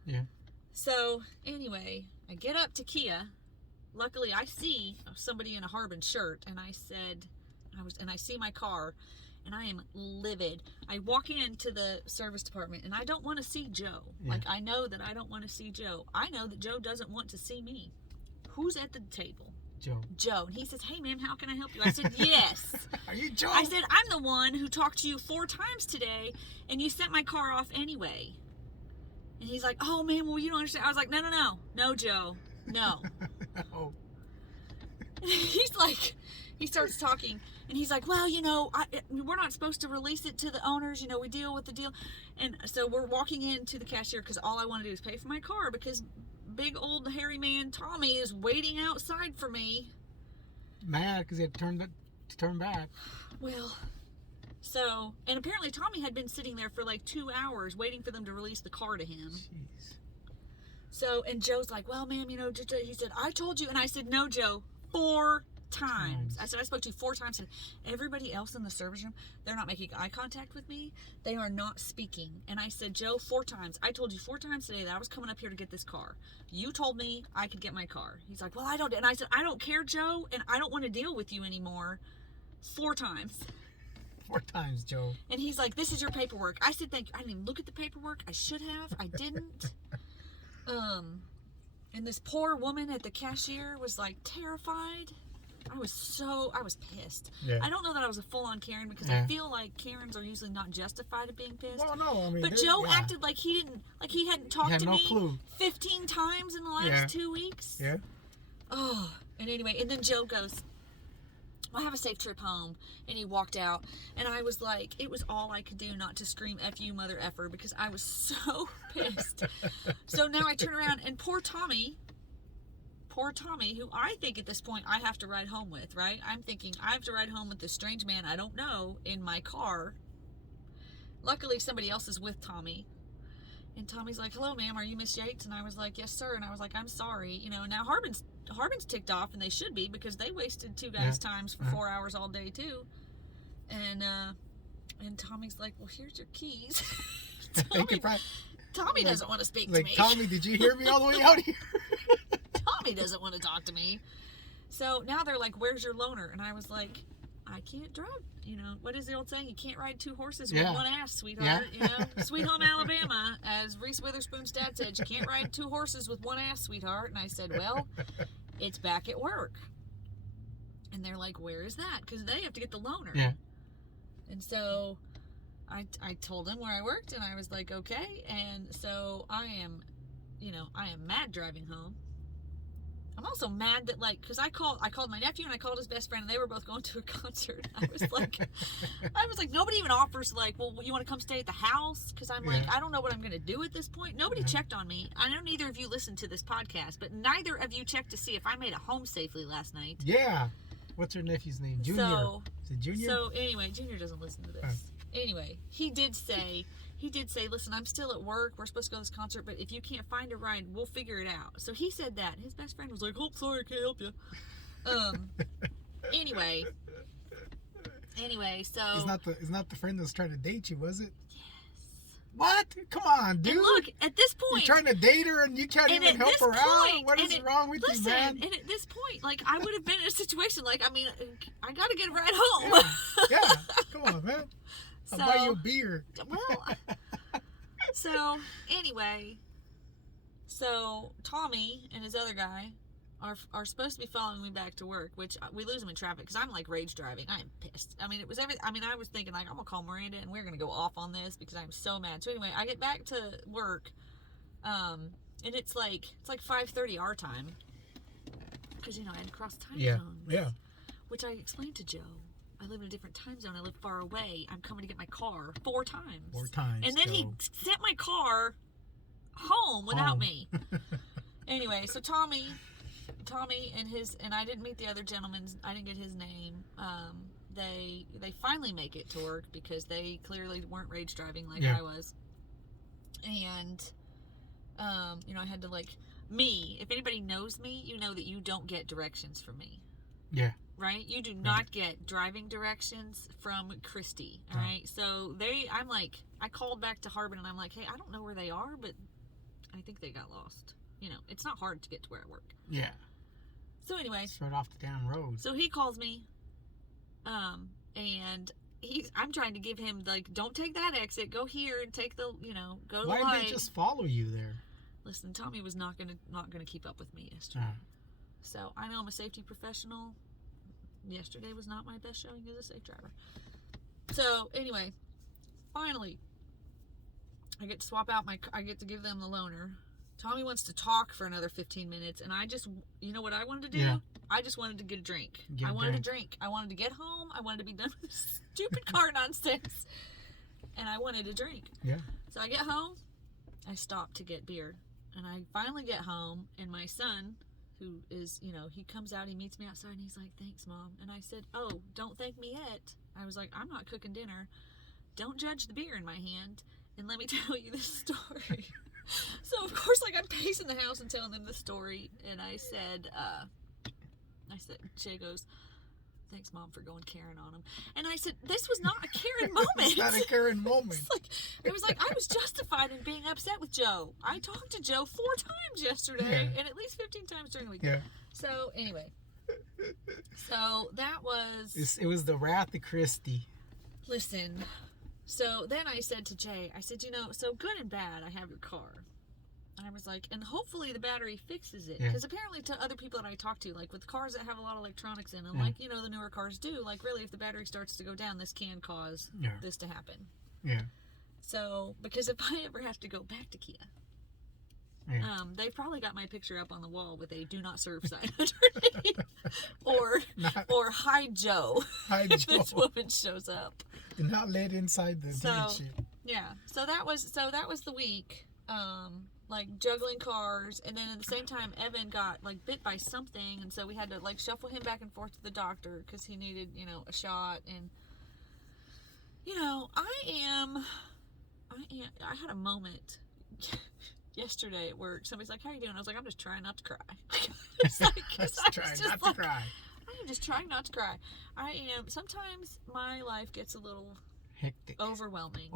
Yeah. So anyway, I get up to Kia. Luckily, I see somebody in a Harbin shirt, and I see my car, and I am livid. I walk into the service department, and I don't want to see Joe. Yeah. Like, I know that I don't want to see Joe. I know that Joe doesn't want to see me. Who's at the table? Joe. And he says, "Hey, ma'am, how can I help you?" I said, "Yes." Are you Joe? I said, "I'm the one who talked to you 4 times today, and you sent my car off anyway." And he's like, "Oh, man, well, you don't understand." I was like, No, Joe. No. Oh. He's like, he starts talking, and he's like, "Well, we're not supposed to release it to the owners. We deal with the deal." And so we're walking into the cashier because all I want to do is pay for my car because big old hairy man Tommy is waiting outside for me. Mad because he had to turn back. Well, so, and apparently Tommy had been sitting there for like 2 hours waiting for them to release the car to him. Jeez. So, and Joe's like, "Well, ma'am, he said, I told you." And I said, "No, Joe, 4 times. I said, "I spoke to you 4 times. And everybody else in the service room, they're not making eye contact with me. They are not speaking." And I said, "Joe, 4 times. I told you 4 times today that I was coming up here to get this car. You told me I could get my car." He's like, "Well, I don't." And I said, "I don't care, Joe, and I don't want to deal with you anymore." 4 times. 4 times, Joe. And he's like, "This is your paperwork." I said, "Thank you." I didn't even look at the paperwork. I should have. I didn't. And this poor woman at the cashier was like terrified. I was pissed. Yeah. I don't know that I was a full-on Karen because Yeah. I feel like Karens are usually not justified of being pissed. Well, no, I mean, But Joe acted like he hadn't talked had to no me clue. 15 times in the last 2 weeks. Yeah. Oh, and anyway, and then Joe goes, well, have a safe trip home. And he walked out, and I was like, it was all I could do not to scream F you mother effer, because I was so pissed. So now I turn around, and poor Tommy, who I think at this point I have to ride home with, right? I'm thinking I have to ride home with this strange man I don't know in my car. Luckily somebody else is with Tommy. And Tommy's like, hello ma'am, are you Miss Yates? And I was like, yes sir. And I was like, I'm sorry. You know, now Harbin's ticked off, and they should be, because they wasted two guys' times for 4 hours all day too. And Tommy's like, well, here's your keys. Tommy doesn't want to speak to me. Tommy, did you hear me all the way out here? Tommy doesn't want to talk to me. So now they're like, where's your loaner? And I was like, I can't drive. You know, what is the old saying? You can't ride two horses with one ass, sweetheart. You know, Sweet Home Alabama, as Reese Witherspoon's dad said, you can't ride two horses with one ass, sweetheart. And I said, well, it's back at work. And they're like, where is that? Because they have to get the loaner. Yeah. And so I told them where I worked, and I was like, okay. And so I am mad driving home. I'm also mad that, like, because I called my nephew and I called his best friend, and they were both going to a concert. I was like, nobody even offers, like, well, you want to come stay at the house? Because I'm like, I don't know what I'm going to do at this point. Nobody checked on me. I know neither of you listened to this podcast, but neither of you checked to see if I made it home safely last night. Yeah. What's your nephew's name? Junior. Is it Junior? So anyway, Junior doesn't listen to this. Anyway, he did say, listen, I'm still at work. We're supposed to go to this concert, but if you can't find a ride, we'll figure it out. So he said that. His best friend was like, oh, sorry, I can't help you. Anyway, so... It's not the friend that's trying to date you, was it? Yes. What? Come on, dude. And look, at this point... You're trying to date her and you can't even help her out? What is wrong with you, man? And at this point, like, I would have been in a situation, like, I mean, I got to get a ride home. Yeah. Come on, man. I'll buy you a beer. Well, so anyway, so Tommy and his other guy are supposed to be following me back to work, which we lose them in traffic because I'm like rage driving. I am pissed. I mean, I was thinking like, I'm gonna call Miranda and we're gonna go off on this because I'm so mad. So anyway, I get back to work, and it's like 5:30 our time because I had to cross time zones. Yeah. Which I explained to Joe. I live in a different time zone. I live far away. I'm coming to get my car 4 times. 4 times. And then he sent my car home without me. Anyway, so Tommy and I didn't meet the other gentleman. I didn't get his name. They finally make it to work because they clearly weren't rage driving like I was. And I had to if anybody knows me, you know that you don't get directions from me. Yeah. Right? You do not get driving directions from Christy. All right. So I called back to Harbin and I'm like, hey, I don't know where they are, but I think they got lost. It's not hard to get to where I work. Yeah. So anyway. It's right off the damn road. So he calls me, and I'm trying to give him don't take that exit, go here and take the, go to the light. Why did they just follow you there? Listen, Tommy was not gonna keep up with me yesterday. So I know I'm a safety professional. Yesterday was not my best showing as a safe driver. So anyway, finally, I get to swap out I get to give them the loaner. Tommy wants to talk for another 15 minutes, and I just, what I wanted to do? Yeah. I just wanted to get a drink. I wanted to drink. I wanted to get home. I wanted to be done with this stupid car nonsense, and I wanted a drink. Yeah. So I get home. I stop to get beer, and I finally get home, and my son, who is, he comes out, he meets me outside, and he's like, thanks, Mom. And I said, oh, don't thank me yet. I was like, I'm not cooking dinner. Don't judge the beer in my hand, and let me tell you this story. So, of course, I'm pacing the house and telling them the story, and I said, Shay goes, thanks, Mom, for going Karen on him. And I said, this was not a Karen moment. It's not a Karen moment. It was I was justified in being upset with Joe. I talked to Joe 4 times yesterday, and at least 15 times during the week. Yeah. So, anyway. So, that was... It was the wrath of Christy. Listen. So, then I said to Jay, so good and bad, I have your car. And I was like, and hopefully the battery fixes it. Because apparently to other people that I talk to, with cars that have a lot of electronics in, and the newer cars do, really if the battery starts to go down, this can cause this to happen. Yeah. So, because if I ever have to go back to Kia, Yeah. They've probably got my picture up on the wall with a "Do not serve" sign underneath, or "Hi Joe." Hi, If Joe. this woman shows up. Do not let inside the dealership. Yeah. So that was the week. Like juggling cars, and then at the same time Evan got like bit by something, and so we had to like shuffle him back and forth to the doctor because he needed, a shot. And I had a moment yesterday at work. Somebody's like, "How are you doing?" I was like, "I'm just trying not to cry." Cry. I am just trying not to cry. Sometimes my life gets a little Hectic. overwhelming.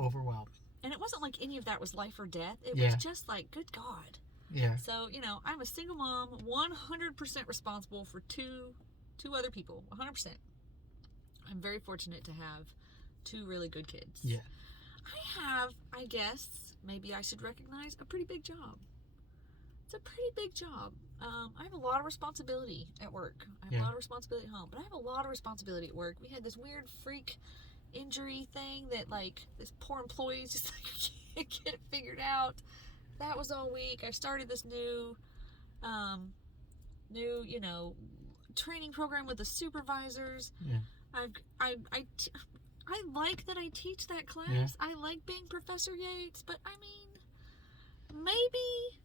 And it wasn't like any of that was life or death. It was just like, good God. Yeah. So, I'm a single mom, 100% responsible for two other people, 100%. I'm very fortunate to have two really good kids. Yeah. I have, I guess, maybe I should recognize, a pretty big job. It's a pretty big job. I have a lot of responsibility at work. I have a lot of responsibility at home, but I have a lot of responsibility at work. We had this weird freak injury thing that like this poor employees just like can't get it figured out. That was all week. I started this new training program with the supervisors. Yeah. I like that I teach that class. Yeah. I like being Professor Yates, but I mean, maybe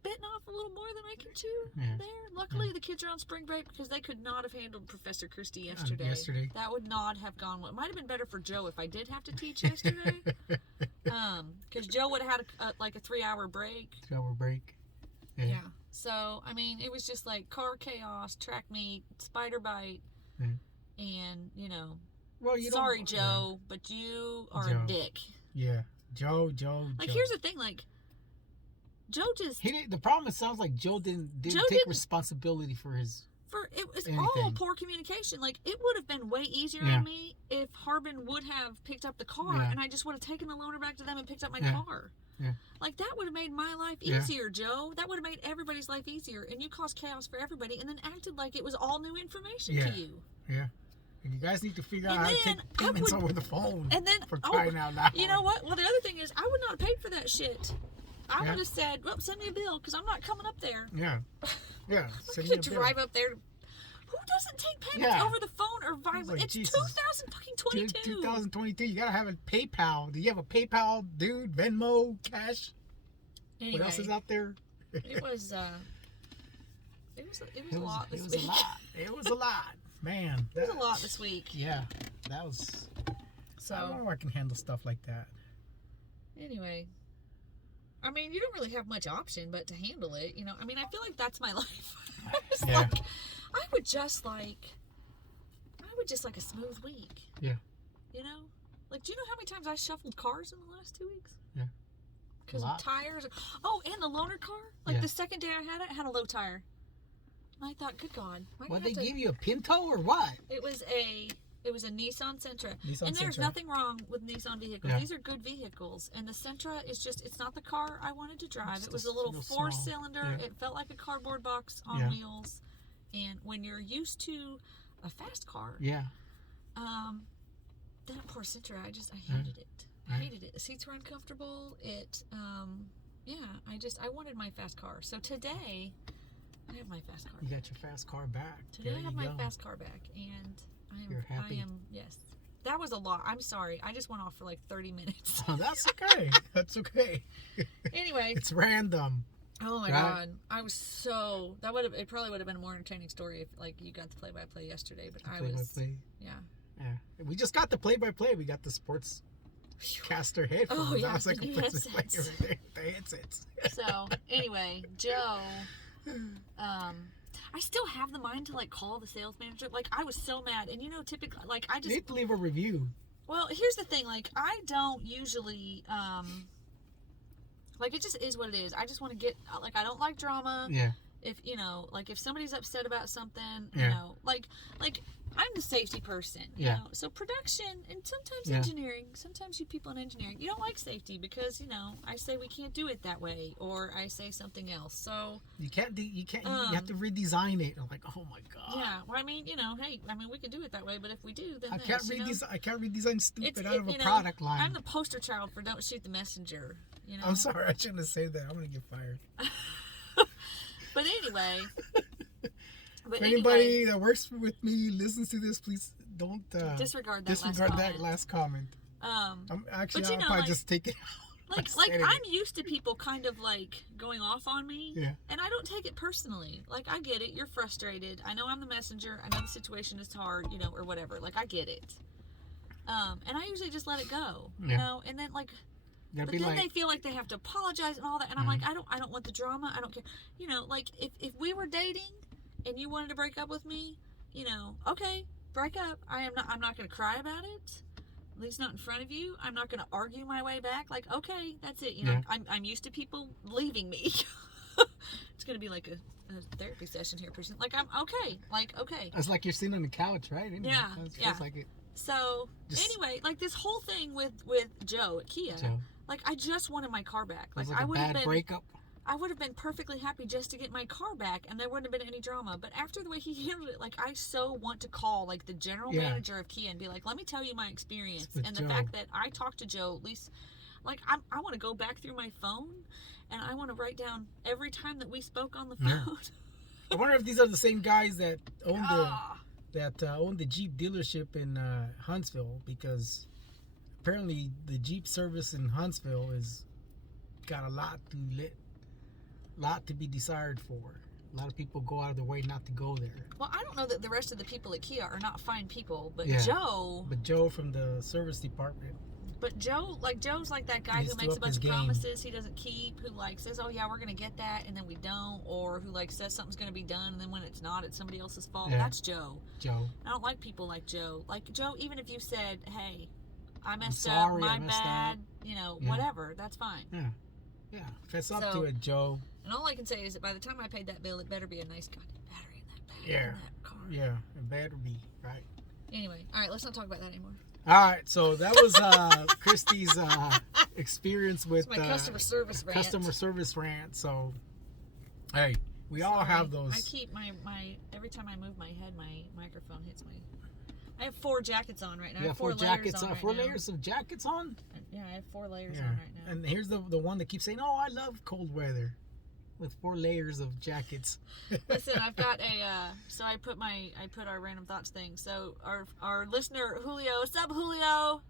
bitten off a little more than I can chew there. Luckily, the kids are on spring break because they could not have handled Professor Christie yesterday. That would not have gone well. It might have been better for Joe if I did have to teach yesterday. Because Joe would have had a 3-hour break. 3-hour break. Yeah. So, I mean, it was just like car chaos, track meet, spider bite, and, Well, sorry, Joe, but you are Joe. a dick. Yeah. Joe. Like, here's the thing, like, Joe just... The problem, it sounds like Joe didn't take responsibility for his... It was anything. all poor communication. Like, it would have been way easier on me if Harbin would have picked up the car and I just would have taken the loaner back to them and picked up my car. Yeah. Like, that would have made my life easier, Joe. That would have made everybody's life easier. And you caused chaos for everybody and then acted like it was all new information to you. Yeah. And you guys need to figure out how to take payments over the phone. And then, for crying out loud. You know what? Well, the other thing is, I would not have paid for that shit. I would have said, well, send me a bill because I'm not coming up there. Yeah. Yeah. I'm going to drive up there. Who doesn't take payments over the phone or via? Like, it's Jesus. 2022. 2022. You gotta have a PayPal. Do you have a PayPal, dude? Venmo, cash? Anyway, what else is out there? It was a lot this week. It was a lot. Man. It was a lot this week. Yeah. That was... So, I don't know if I can handle stuff like that. Anyway. I mean, you don't really have much option but to handle it, I mean, I feel like that's my life. I would just like a smooth week. Yeah. Like, do you know how many times I shuffled cars in the last 2 weeks? Yeah. Because of tires. Oh, and the loaner car. Like, the second day I had it, had a low tire. And I thought, good God. What, they give you a Pinto or what? It was a Nissan Sentra. And there's Sentra. nothing wrong with Nissan vehicles. Yeah. These are good vehicles. And the Sentra is just, it's not the car I wanted to drive. Just It was a little small. 4-cylinder. Yeah. It felt like a cardboard box on wheels. And when you're used to a fast car, that poor Sentra, I hated it. I hated it. The seats were uncomfortable. I wanted my fast car. So today, I have my fast car. You got your fast car back. Today I have my fast car back, and You're happy. yes. That was a lot. I'm sorry. I just went off for like 30 minutes. Oh, that's okay. That's okay. Anyway. It's random. Oh my God. I was so, it probably would have been a more entertaining story if like you got the play-by-play yesterday, but I was, yeah. We just got the play-by-play. We got the sports caster headphones. Oh, yeah, I was like, the headsets. the headsets. So anyway, Joe, I still have the mind to like call the sales manager. Like, I was so mad, and typically, like, I just You need to leave a review. Well, here's the thing. Like, I don't usually like, it just is what it is. I just want to get, like, I don't like drama. Yeah. if you know, like if somebody's upset about something, Yeah. you know, like I'm the safety person, you Yeah. know. So production and sometimes Yeah. engineering, sometimes you people in engineering, you don't like safety because, you know, I say we can't do it that way or I say something else. So You can't you have to redesign it. I'm like, oh my god. yeah, well, I mean, you know, hey, I mean, we can do it that way, but if we do, then I this, can't you know? redesign stupid out of a you know, product line. I'm the poster child for don't shoot the messenger, you know. I'm sorry, I shouldn't have said that. I'm gonna get fired. But anyway. If anybody that works with me listens to this, please don't disregard that last comment. But I'll you know, probably like, just take it out. like I'm used to people kind of like going off on me, Yeah. and I don't take it personally. Like, I get it, you're frustrated. I know I'm the messenger. I know the situation is hard, you know, or whatever. Like, I get it. And I usually just let it go, you Yeah. know. And then like, but then they feel like they have to apologize and all that, and I'm like, I don't want the drama. I don't care, you know. Like, if we were dating and you wanted to break up with me, you know, okay, break up. I'm not going to cry about it. At least not in front of you. I'm not going to argue my way back. Like, okay, that's it. You know, I'm used to people leaving me. It's going to be like a therapy session here, person. Like, I'm okay. Like, okay. It's like you're sitting on the couch, right? Anyway, Yeah, it yeah. feels like it. So anyway, like this whole thing with Joe at Kia, like I just wanted my car back. It was Like, I a would have bad been breakup. I would have been perfectly happy just to get my car back and there wouldn't have been any drama. But after the way he handled it, like I so want to call like the general manager of Kia and be like, let me tell you my experience. With And the Joe. fact that I talked to Joe, at least like I want to go back through my phone and I want to write down every time that we spoke on the phone. Yeah. I wonder if these are the same guys that own Ah. own the Jeep dealership in Huntsville, because apparently the Jeep service in Huntsville is got a lot to be desired for. A lot of people go out of their way not to go there. Well, I don't know that the rest of the people at Kia are not fine people, but Yeah. Joe. But Joe from the service department. But Joe's like that guy Needs who to makes a up bunch his of game. promises he doesn't keep, who like says, oh yeah, we're going to get that, and then we don't, or who like says something's going to be done, and then when it's not, it's somebody else's fault. Yeah. That's Joe. Joe. I don't like people like Joe. Like Joe, even if you said, hey, I messed sorry, up, I my messed bad, up. you know, Yeah. whatever, that's fine. Yeah. Fess up So- to it, Joe. And all I can say is that by the time I paid that bill, it better be a nice goddamn battery in Yeah. that car. Yeah. It better be, right? Anyway, all right, let's not talk about that anymore. All right, so that was Christy's experience with It's my customer service rant. customer service rant. So, hey, we all have those. I keep my every time I move my head, my microphone hits my. I have 4 jackets on right now. You I have have 4 layers jackets on. on, Right 4 now. layers of jackets on. Yeah, I have 4 layers Yeah, on right now. and here's the one that keeps saying, "Oh, I love cold weather," with 4 layers of jackets. Listen, I've got a. So I put our random thoughts thing. So our listener Julio, what's up, Julio?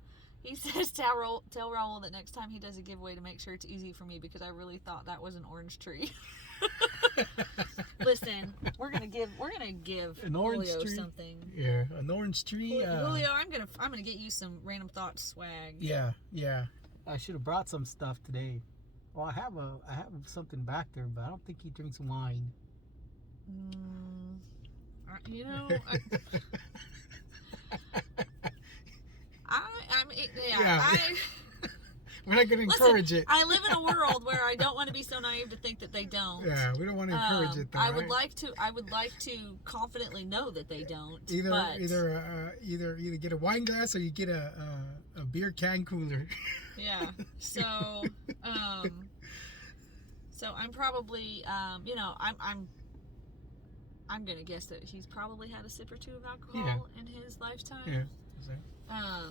He says tell Raul that next time he does a giveaway to make sure it's easy for me because I really thought that was an orange tree. Listen, we're gonna give An orange Julio tree. something. Yeah, an orange tree. Julio, I'm gonna get you some random thoughts swag. Yeah. I should have brought some stuff today. Well, I have something back there, but I don't think he drinks wine. You know, We're not going to encourage it. I live in a world where I don't want to be so naive to think that they don't. Yeah, we don't want to encourage it, though. I would right? like to confidently know that they don't. Either get a wine glass or you get a beer can cooler. Yeah. So, so I'm probably, I'm gonna guess that he's probably had a sip or 2 of alcohol in his lifetime. Yeah.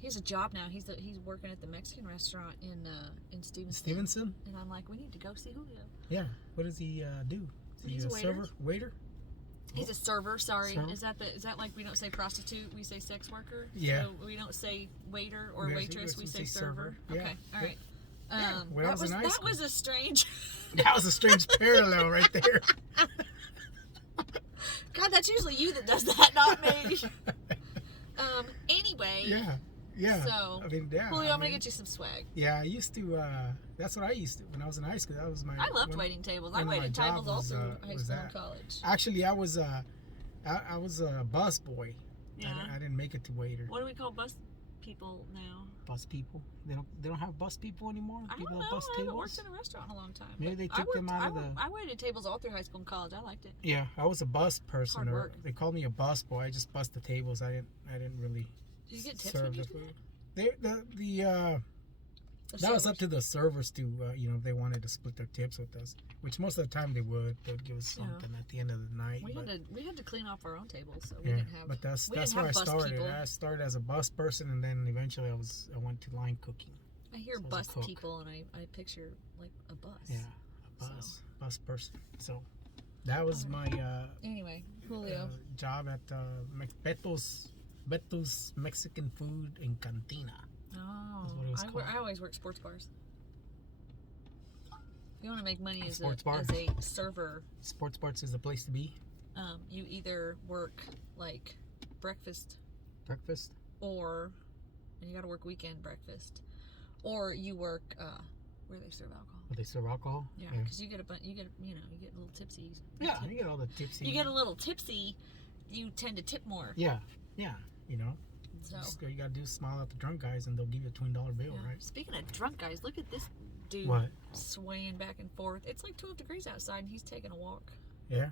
He has a job now. He's working at the Mexican restaurant in Stevenson. Stevenson? And I'm like, we need to go see Julio. Yeah. What does he do? Is He's he a waiter. server? Waiter? He's a server. Sorry, Server? is that like we don't say prostitute, we say sex worker? Yeah. So we don't say waiter or We waitress, we say server. Yeah. Okay. All right. Yeah, when I was in high that school. was a strange. That was a strange parallel right there. God, that's usually you that does that, not me. Anyway. Yeah. So, I mean, yeah. Julio, I'm gonna get you some swag. Yeah, I used to. That's what I used to when I was in high school. That was my. I loved waiting tables. I one of my waited job tables all was, through high was school that. and college. Actually, I was a bus boy. Yeah. I didn't make it to waiter. What do we call bus people now. Bus people. They don't have bus people anymore. I People don't that know. bus I haven't tables. worked in a restaurant in a long time. Maybe but they took them out of the. I waited tables all through high school and college. I liked it. Yeah, I was a bus person. Hard Or work. they called me a bus boy. I just bussed the tables. I didn't really Did you get tips serve when you the did food. that? That was up to the servers to, if they wanted to split their tips with us, which most of the time they would. They would give us Yeah. something at the end of the night. We had to clean off our own tables, so we Yeah, didn't have. but that's we where didn't I have bus started. people. I started as a bus person, and then eventually I went to line cooking. I hear so as a bus cook. people, and I picture like a bus. Yeah, a bus person. So that was my Anyway, Julio. job at Beto's Mexican Food and Cantina. Oh, That's what it was called. I always work sports bars. If you want to make money as Sports bar. as a server, Sports bars is the place to be. you either work like breakfast, Breakfast. or and you got to work weekend breakfast, or you work where they serve alcohol. But they serve alcohol. Yeah, because you get a little tipsy. Yeah, you get all the tipsy. You get a little tipsy, you tend to tip more. Yeah. So, You gotta do smile at the drunk guys, and they'll give you a $20 bill, yeah. right? Speaking of drunk guys, look at this dude What? swaying back and forth. It's like 12 degrees outside, and he's taking a walk. Yeah.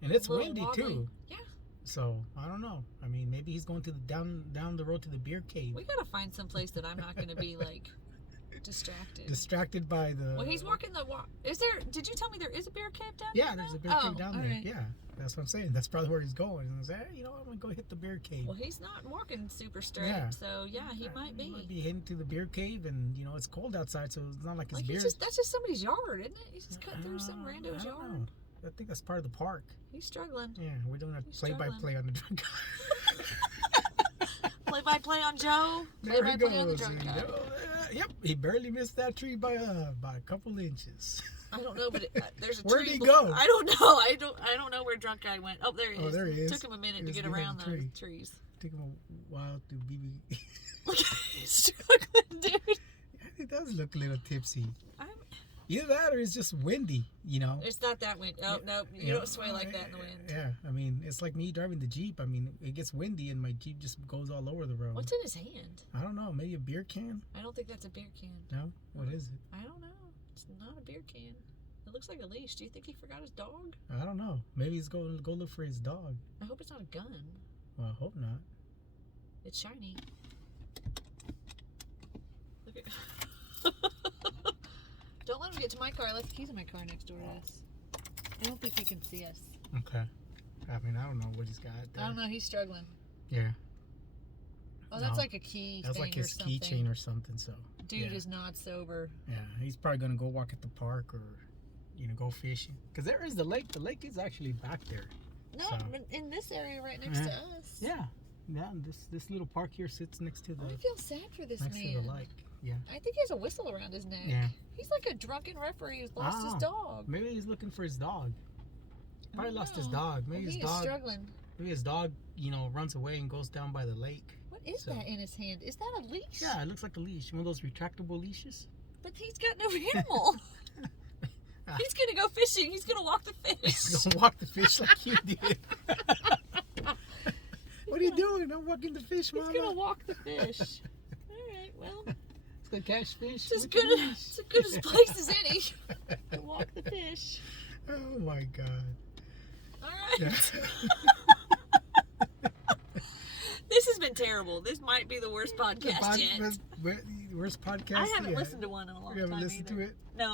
And it's A little windy wobbly. too. Yeah, So I don't know. I mean, maybe he's going to the down the road to the beer cave. we gotta find some place that I'm not gonna be like distracted. Distracted by the. Well, he's walking the walk. Is there? Did you tell me there is a beer cave down Yeah, there? there's a now? beer cave down there. alright. Yeah, that's what I'm saying. That's probably where he's going. And I was like, I'm gonna go hit the beer cave. Well, he's not walking super straight, Yeah. so yeah, he might be. He might be heading to the beer cave, and it's cold outside, so it's not like his Like beer. that's just somebody's yard, isn't it? He's just cut through some I rando's don't yard. know. I think that's part of the park. He's struggling. Yeah, we're doing a He's play-by-play on the drunk guy. Play by play on Joe. Play There by he play on the goes. drunk and, guy. Yep, he barely missed that tree by a couple inches. I don't know, but there's a Where'd tree. he go? I don't know. I don't know where drunk guy went. Oh, there he is. Oh, there he is. Took him a minute He to was get behind around the those tree. trees. Took him a while to be. Look, he's struggling, dude. It does look a little tipsy. I'm- Either that or it's just windy, It's not that wind. Oh, no, you don't sway like that in the wind. Yeah, I mean, it's like me driving the Jeep. I mean, it gets windy and my Jeep just goes all over the road. What's in his hand? I don't know, maybe a beer can? I don't think that's a beer can. No? What is it? I don't know. It's not a beer can. It looks like a leash. Do you think he forgot his dog? I don't know. Maybe he's going to go look for his dog. I hope it's not a gun. Well, I hope not. It's shiny. Look at. Don't let him get to my car. I left the keys in my car next door to us. I don't think he can see us. Okay. I mean, I don't know what he's got there. I don't know. He's struggling. Yeah. Oh, that's No. like a key That's thing like his or something. keychain or something, so. Dude yeah. is not sober. Yeah, he's probably going to go walk at the park or, go fishing. Because there is the lake. The lake is actually back there. No, So- in this area right next to us. Yeah. Yeah, this little park here sits next to the I feel sad for this next to man. the lake. Yeah. I think he has a whistle around his neck. Yeah. He's like a drunken referee who's lost his Ah. dog. Maybe he's looking for his dog. Probably lost his know. dog. Well, Maybe he his is dog. struggling. Maybe his dog, runs away and goes down by the lake. What is So- that in his hand? Is that a leash? Yeah, it looks like a leash. One of those retractable leashes. But he's got no animal. He's gonna go fishing. He's gonna walk the He's fish. gonna walk the fish like you did. What are you doing? I'm walking the fish, He's Mama. gonna walk the fish. All right. Well, It's gonna catch fish. it's as with good the as leash. it's as good as place as any to walk the fish. Oh my God. All right. Yeah. This has been terrible. This might be the worst podcast yet. Worst podcast. I haven't yet. listened to one in a long You haven't time listened either. to it. No,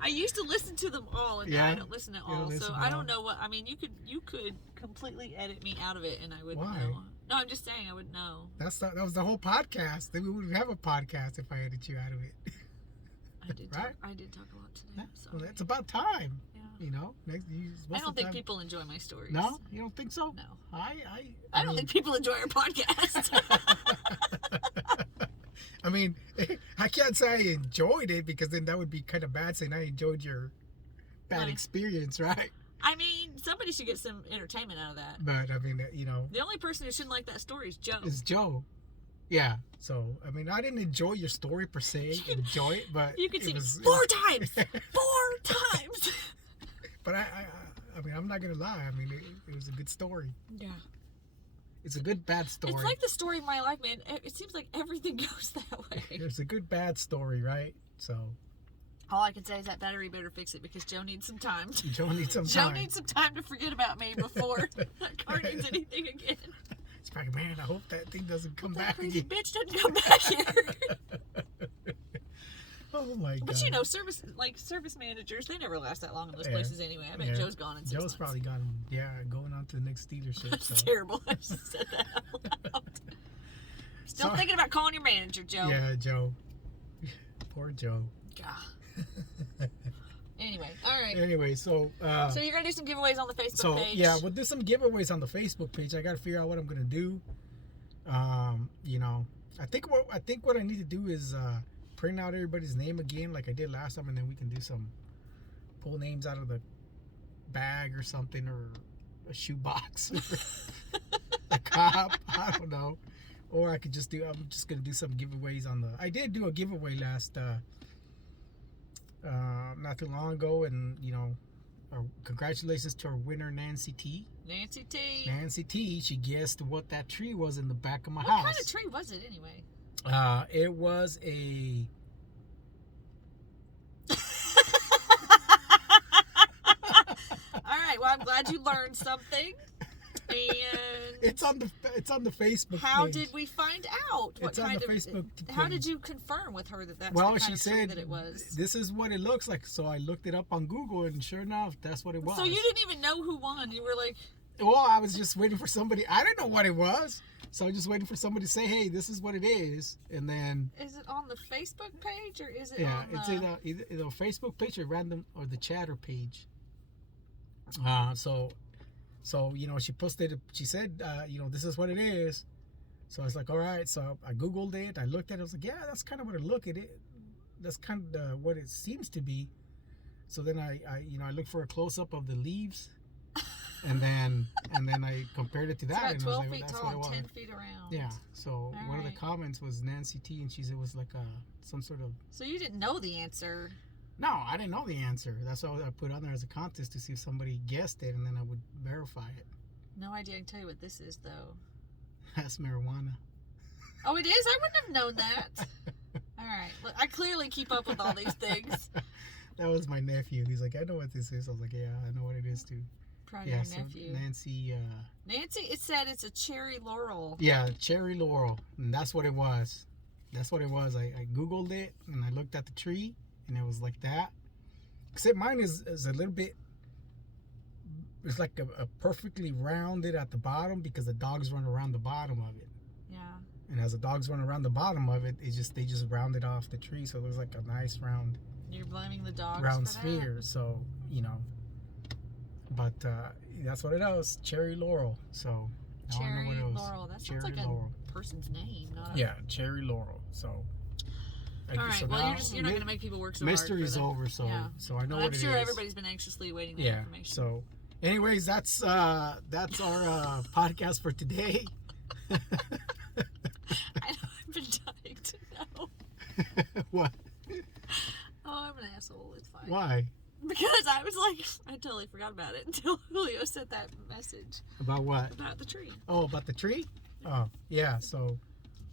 I used to listen to them all, and Yeah? I don't listen to You don't all, listen so to I all? don't know what. I mean, you could completely edit me out of it, and I wouldn't Why? know. No, I'm just saying I wouldn't know. That was the whole podcast. Then we wouldn't have a podcast if I edit you out of it. I did. Right? I did talk a lot today. Yeah, I'm well, sorry. it's about time. Yeah. Next, I don't think people enjoy my stories. No, you don't think so? No. I I don't mean, think people enjoy our podcast. I mean, I can't say I enjoyed it because then that would be kind of bad saying I enjoyed your bad Why? experience, right? I mean, somebody should get some entertainment out of that. But I mean, The only person who shouldn't like that story is Joe. it's Joe. Yeah. So I mean, I didn't enjoy your story per se. Enjoy it, but You could it see was, 4 times. 4 times. But I mean, I'm not gonna lie. I mean, it was a good story. Yeah. It's a good bad story. It's like the story of my life, man. It seems like everything goes that way. It's a good bad story, right? So All I can say is that battery better fix it because Joe needs some time. Joe needs some Joe time. needs some time to forget about me before that car needs anything again. It's like, man, I hope that thing doesn't come That back crazy again. bitch doesn't come back here. Oh my god. But you know, service managers, they never last that long in those Yeah. places anyway. I bet Yeah. Joe's gone in 6 Joe's months. probably gone. Yeah, going on to the next dealership. That's So. terrible. I just said that out loud. Still Sorry. thinking about calling your manager, Joe. Yeah, Joe. Poor Joe. God. Anyway, all right. Anyway, so So you're gonna do some giveaways on the Facebook so page. yeah, we'll do some giveaways on the Facebook page. I got to figure out what I'm gonna do. You know, I think what I need to do is print out everybody's name again, like I did last time, and then we can do some pull names out of the bag or something, or a shoebox, a cop. I don't know. Or I could just do. I'm just gonna do some giveaways on the. I did do a giveaway last. Not too long ago, and you know, congratulations to our winner Nancy T. Nancy T. Nancy T. She guessed what that tree was in the back of my What house. kind of tree was it anyway? It was a. All right. Well, I'm glad you learned something. And It's on the Facebook. how page. did we find out? What It's on kind the of? Facebook How page. did you confirm with her that that's Well, the kind she of tree said that it was? this is what it looks like. So I looked it up on Google, and sure enough, that's what it was. So you didn't even know who won. You were like, Well, I was just waiting for somebody. I didn't know what it was, so I was just waiting for somebody to say, "Hey, this is what it is," and then. is it on the Facebook page or is it Yeah, on it's the... either the Facebook page or random or the chatter page. So you know, she posted. She said, you know, this is what it is. So I was like, all right. So I Googled it. I looked at it. I was like, yeah, that's kind of what it looked at. That's kind of what it seems to be. So then I you know, I looked for a close up of the leaves, and then I compared it to It's that, about and I 12 was like, feet that's tall what it and was. 10 feet around. Yeah. So one of the right. comments was Nancy T, and she said it was like some sort of. So you didn't know the answer. No, I didn't know the answer. That's why I put on there as a contest to see if somebody guessed it, and then I would verify it. No idea. I can tell you what this is, though. That's marijuana. Oh, it is? I wouldn't have known that. All right. Look, I clearly keep up with all these things. That was my nephew. He's like, I know what this is. I was like, yeah, I know what it is too. Proud of Yeah, your so nephew. Nancy, Nancy, it said it's a cherry laurel. yeah, cherry laurel. And that's what it was. That's what it was. I Googled it, and I looked at the tree, and it was like that. Except mine is a little bit, it's like a perfectly rounded at the bottom because the dogs run around the bottom of it. Yeah. And as the dogs run around the bottom of it, they just rounded off the tree, so it looks like a nice round You're blaming the dogs round for sphere. So you know, but that's what it is, cherry laurel. So that? now I Cherry know what it was. laurel. That Cherry sounds like laurel. a person's name, not a... Yeah, cherry laurel. So. All right. so Well, now you're not going to make people work so mystery's hard. over. So Yeah. so I know I'm what it is. sure everybody's been anxiously waiting that Yeah. information. So, anyways, that's our podcast for today. I know, I've been dying to know. What? Oh, I'm an asshole. It's fine. Why? Because I was like, I totally forgot about it until Julio sent that message About what? about the tree. Oh, about the tree? Oh, yeah. So,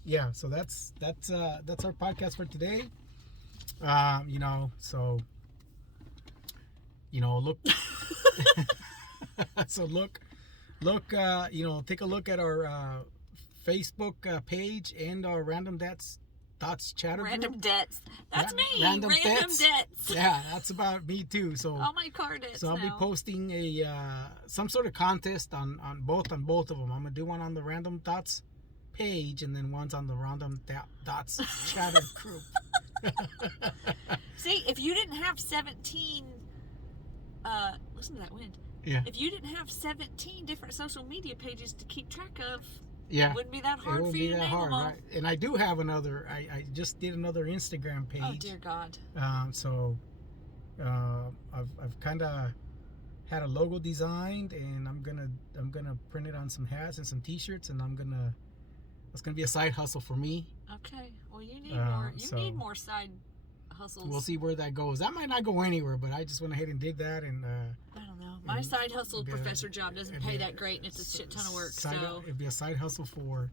yeah. So that's our podcast for today. You know, so you know, look. So look. You know, take a look at our Facebook page and our Random Thoughts chatter group. Random debts. That's me. Random Random debts. debts. Yeah, that's about me too. So. All my car debts. So I'll be now. posting a some sort of contest on both of them. I'm gonna do one on the Random Thoughts page, and then one's on the Random Thoughts chatter group. See, if you didn't have 17, listen to that wind. Yeah, If you didn't have 17 different social media pages to keep track of, yeah. it wouldn't be that It hard won't for be you to that name hard, them all. right? And I do have another. I just did another Instagram page. Oh dear God. So I've kind of had a logo designed, and I'm gonna print it on some hats and some T-shirts, and it's gonna be a side hustle for me. Okay. Well, you need more. You so- need more side hustles. We'll see where that goes. That might not go anywhere, but I just went ahead and did that, and I don't know. My side hustle Yeah. professor job doesn't It'd pay be- that great, and it's a shit ton of work. Side, So it'd be a side hustle for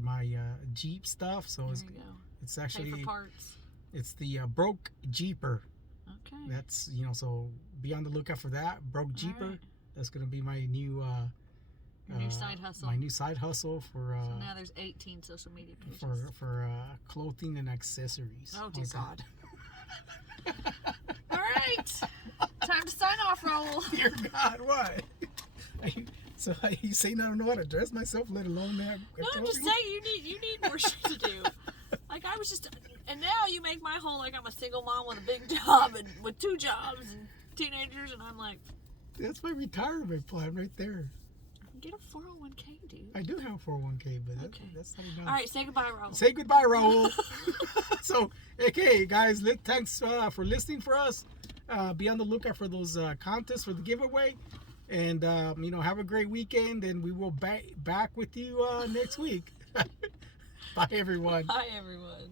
my Jeep stuff. So there it's you go. it's Pay actually for parts. it's the broke Jeeper. Okay. That's so be on the lookout for that broke Jeeper. right. That's gonna be my new Your new side hustle. My new side hustle for So now there's 18 social media pages. for clothing and accessories. Oh, dear How's that? God. All right. Time to sign off, Raul. Dear God, what? So you saying I don't know how to dress myself, let alone that? No, I'm just saying you need more shit to do. Like I was just, and now you make my whole like I'm a single mom with a big job and with 2 jobs and teenagers, and I'm like, That's my retirement plan right there. get a 401k, dude. I do have a 401k, but Okay. that's not enough. All right, say goodbye, Raul. Say goodbye, Raul. So, okay, guys, thanks for listening for us. Be on the lookout for those contests for the giveaway. And, have a great weekend, and we will back with you next week. Bye, everyone. Bye, everyone.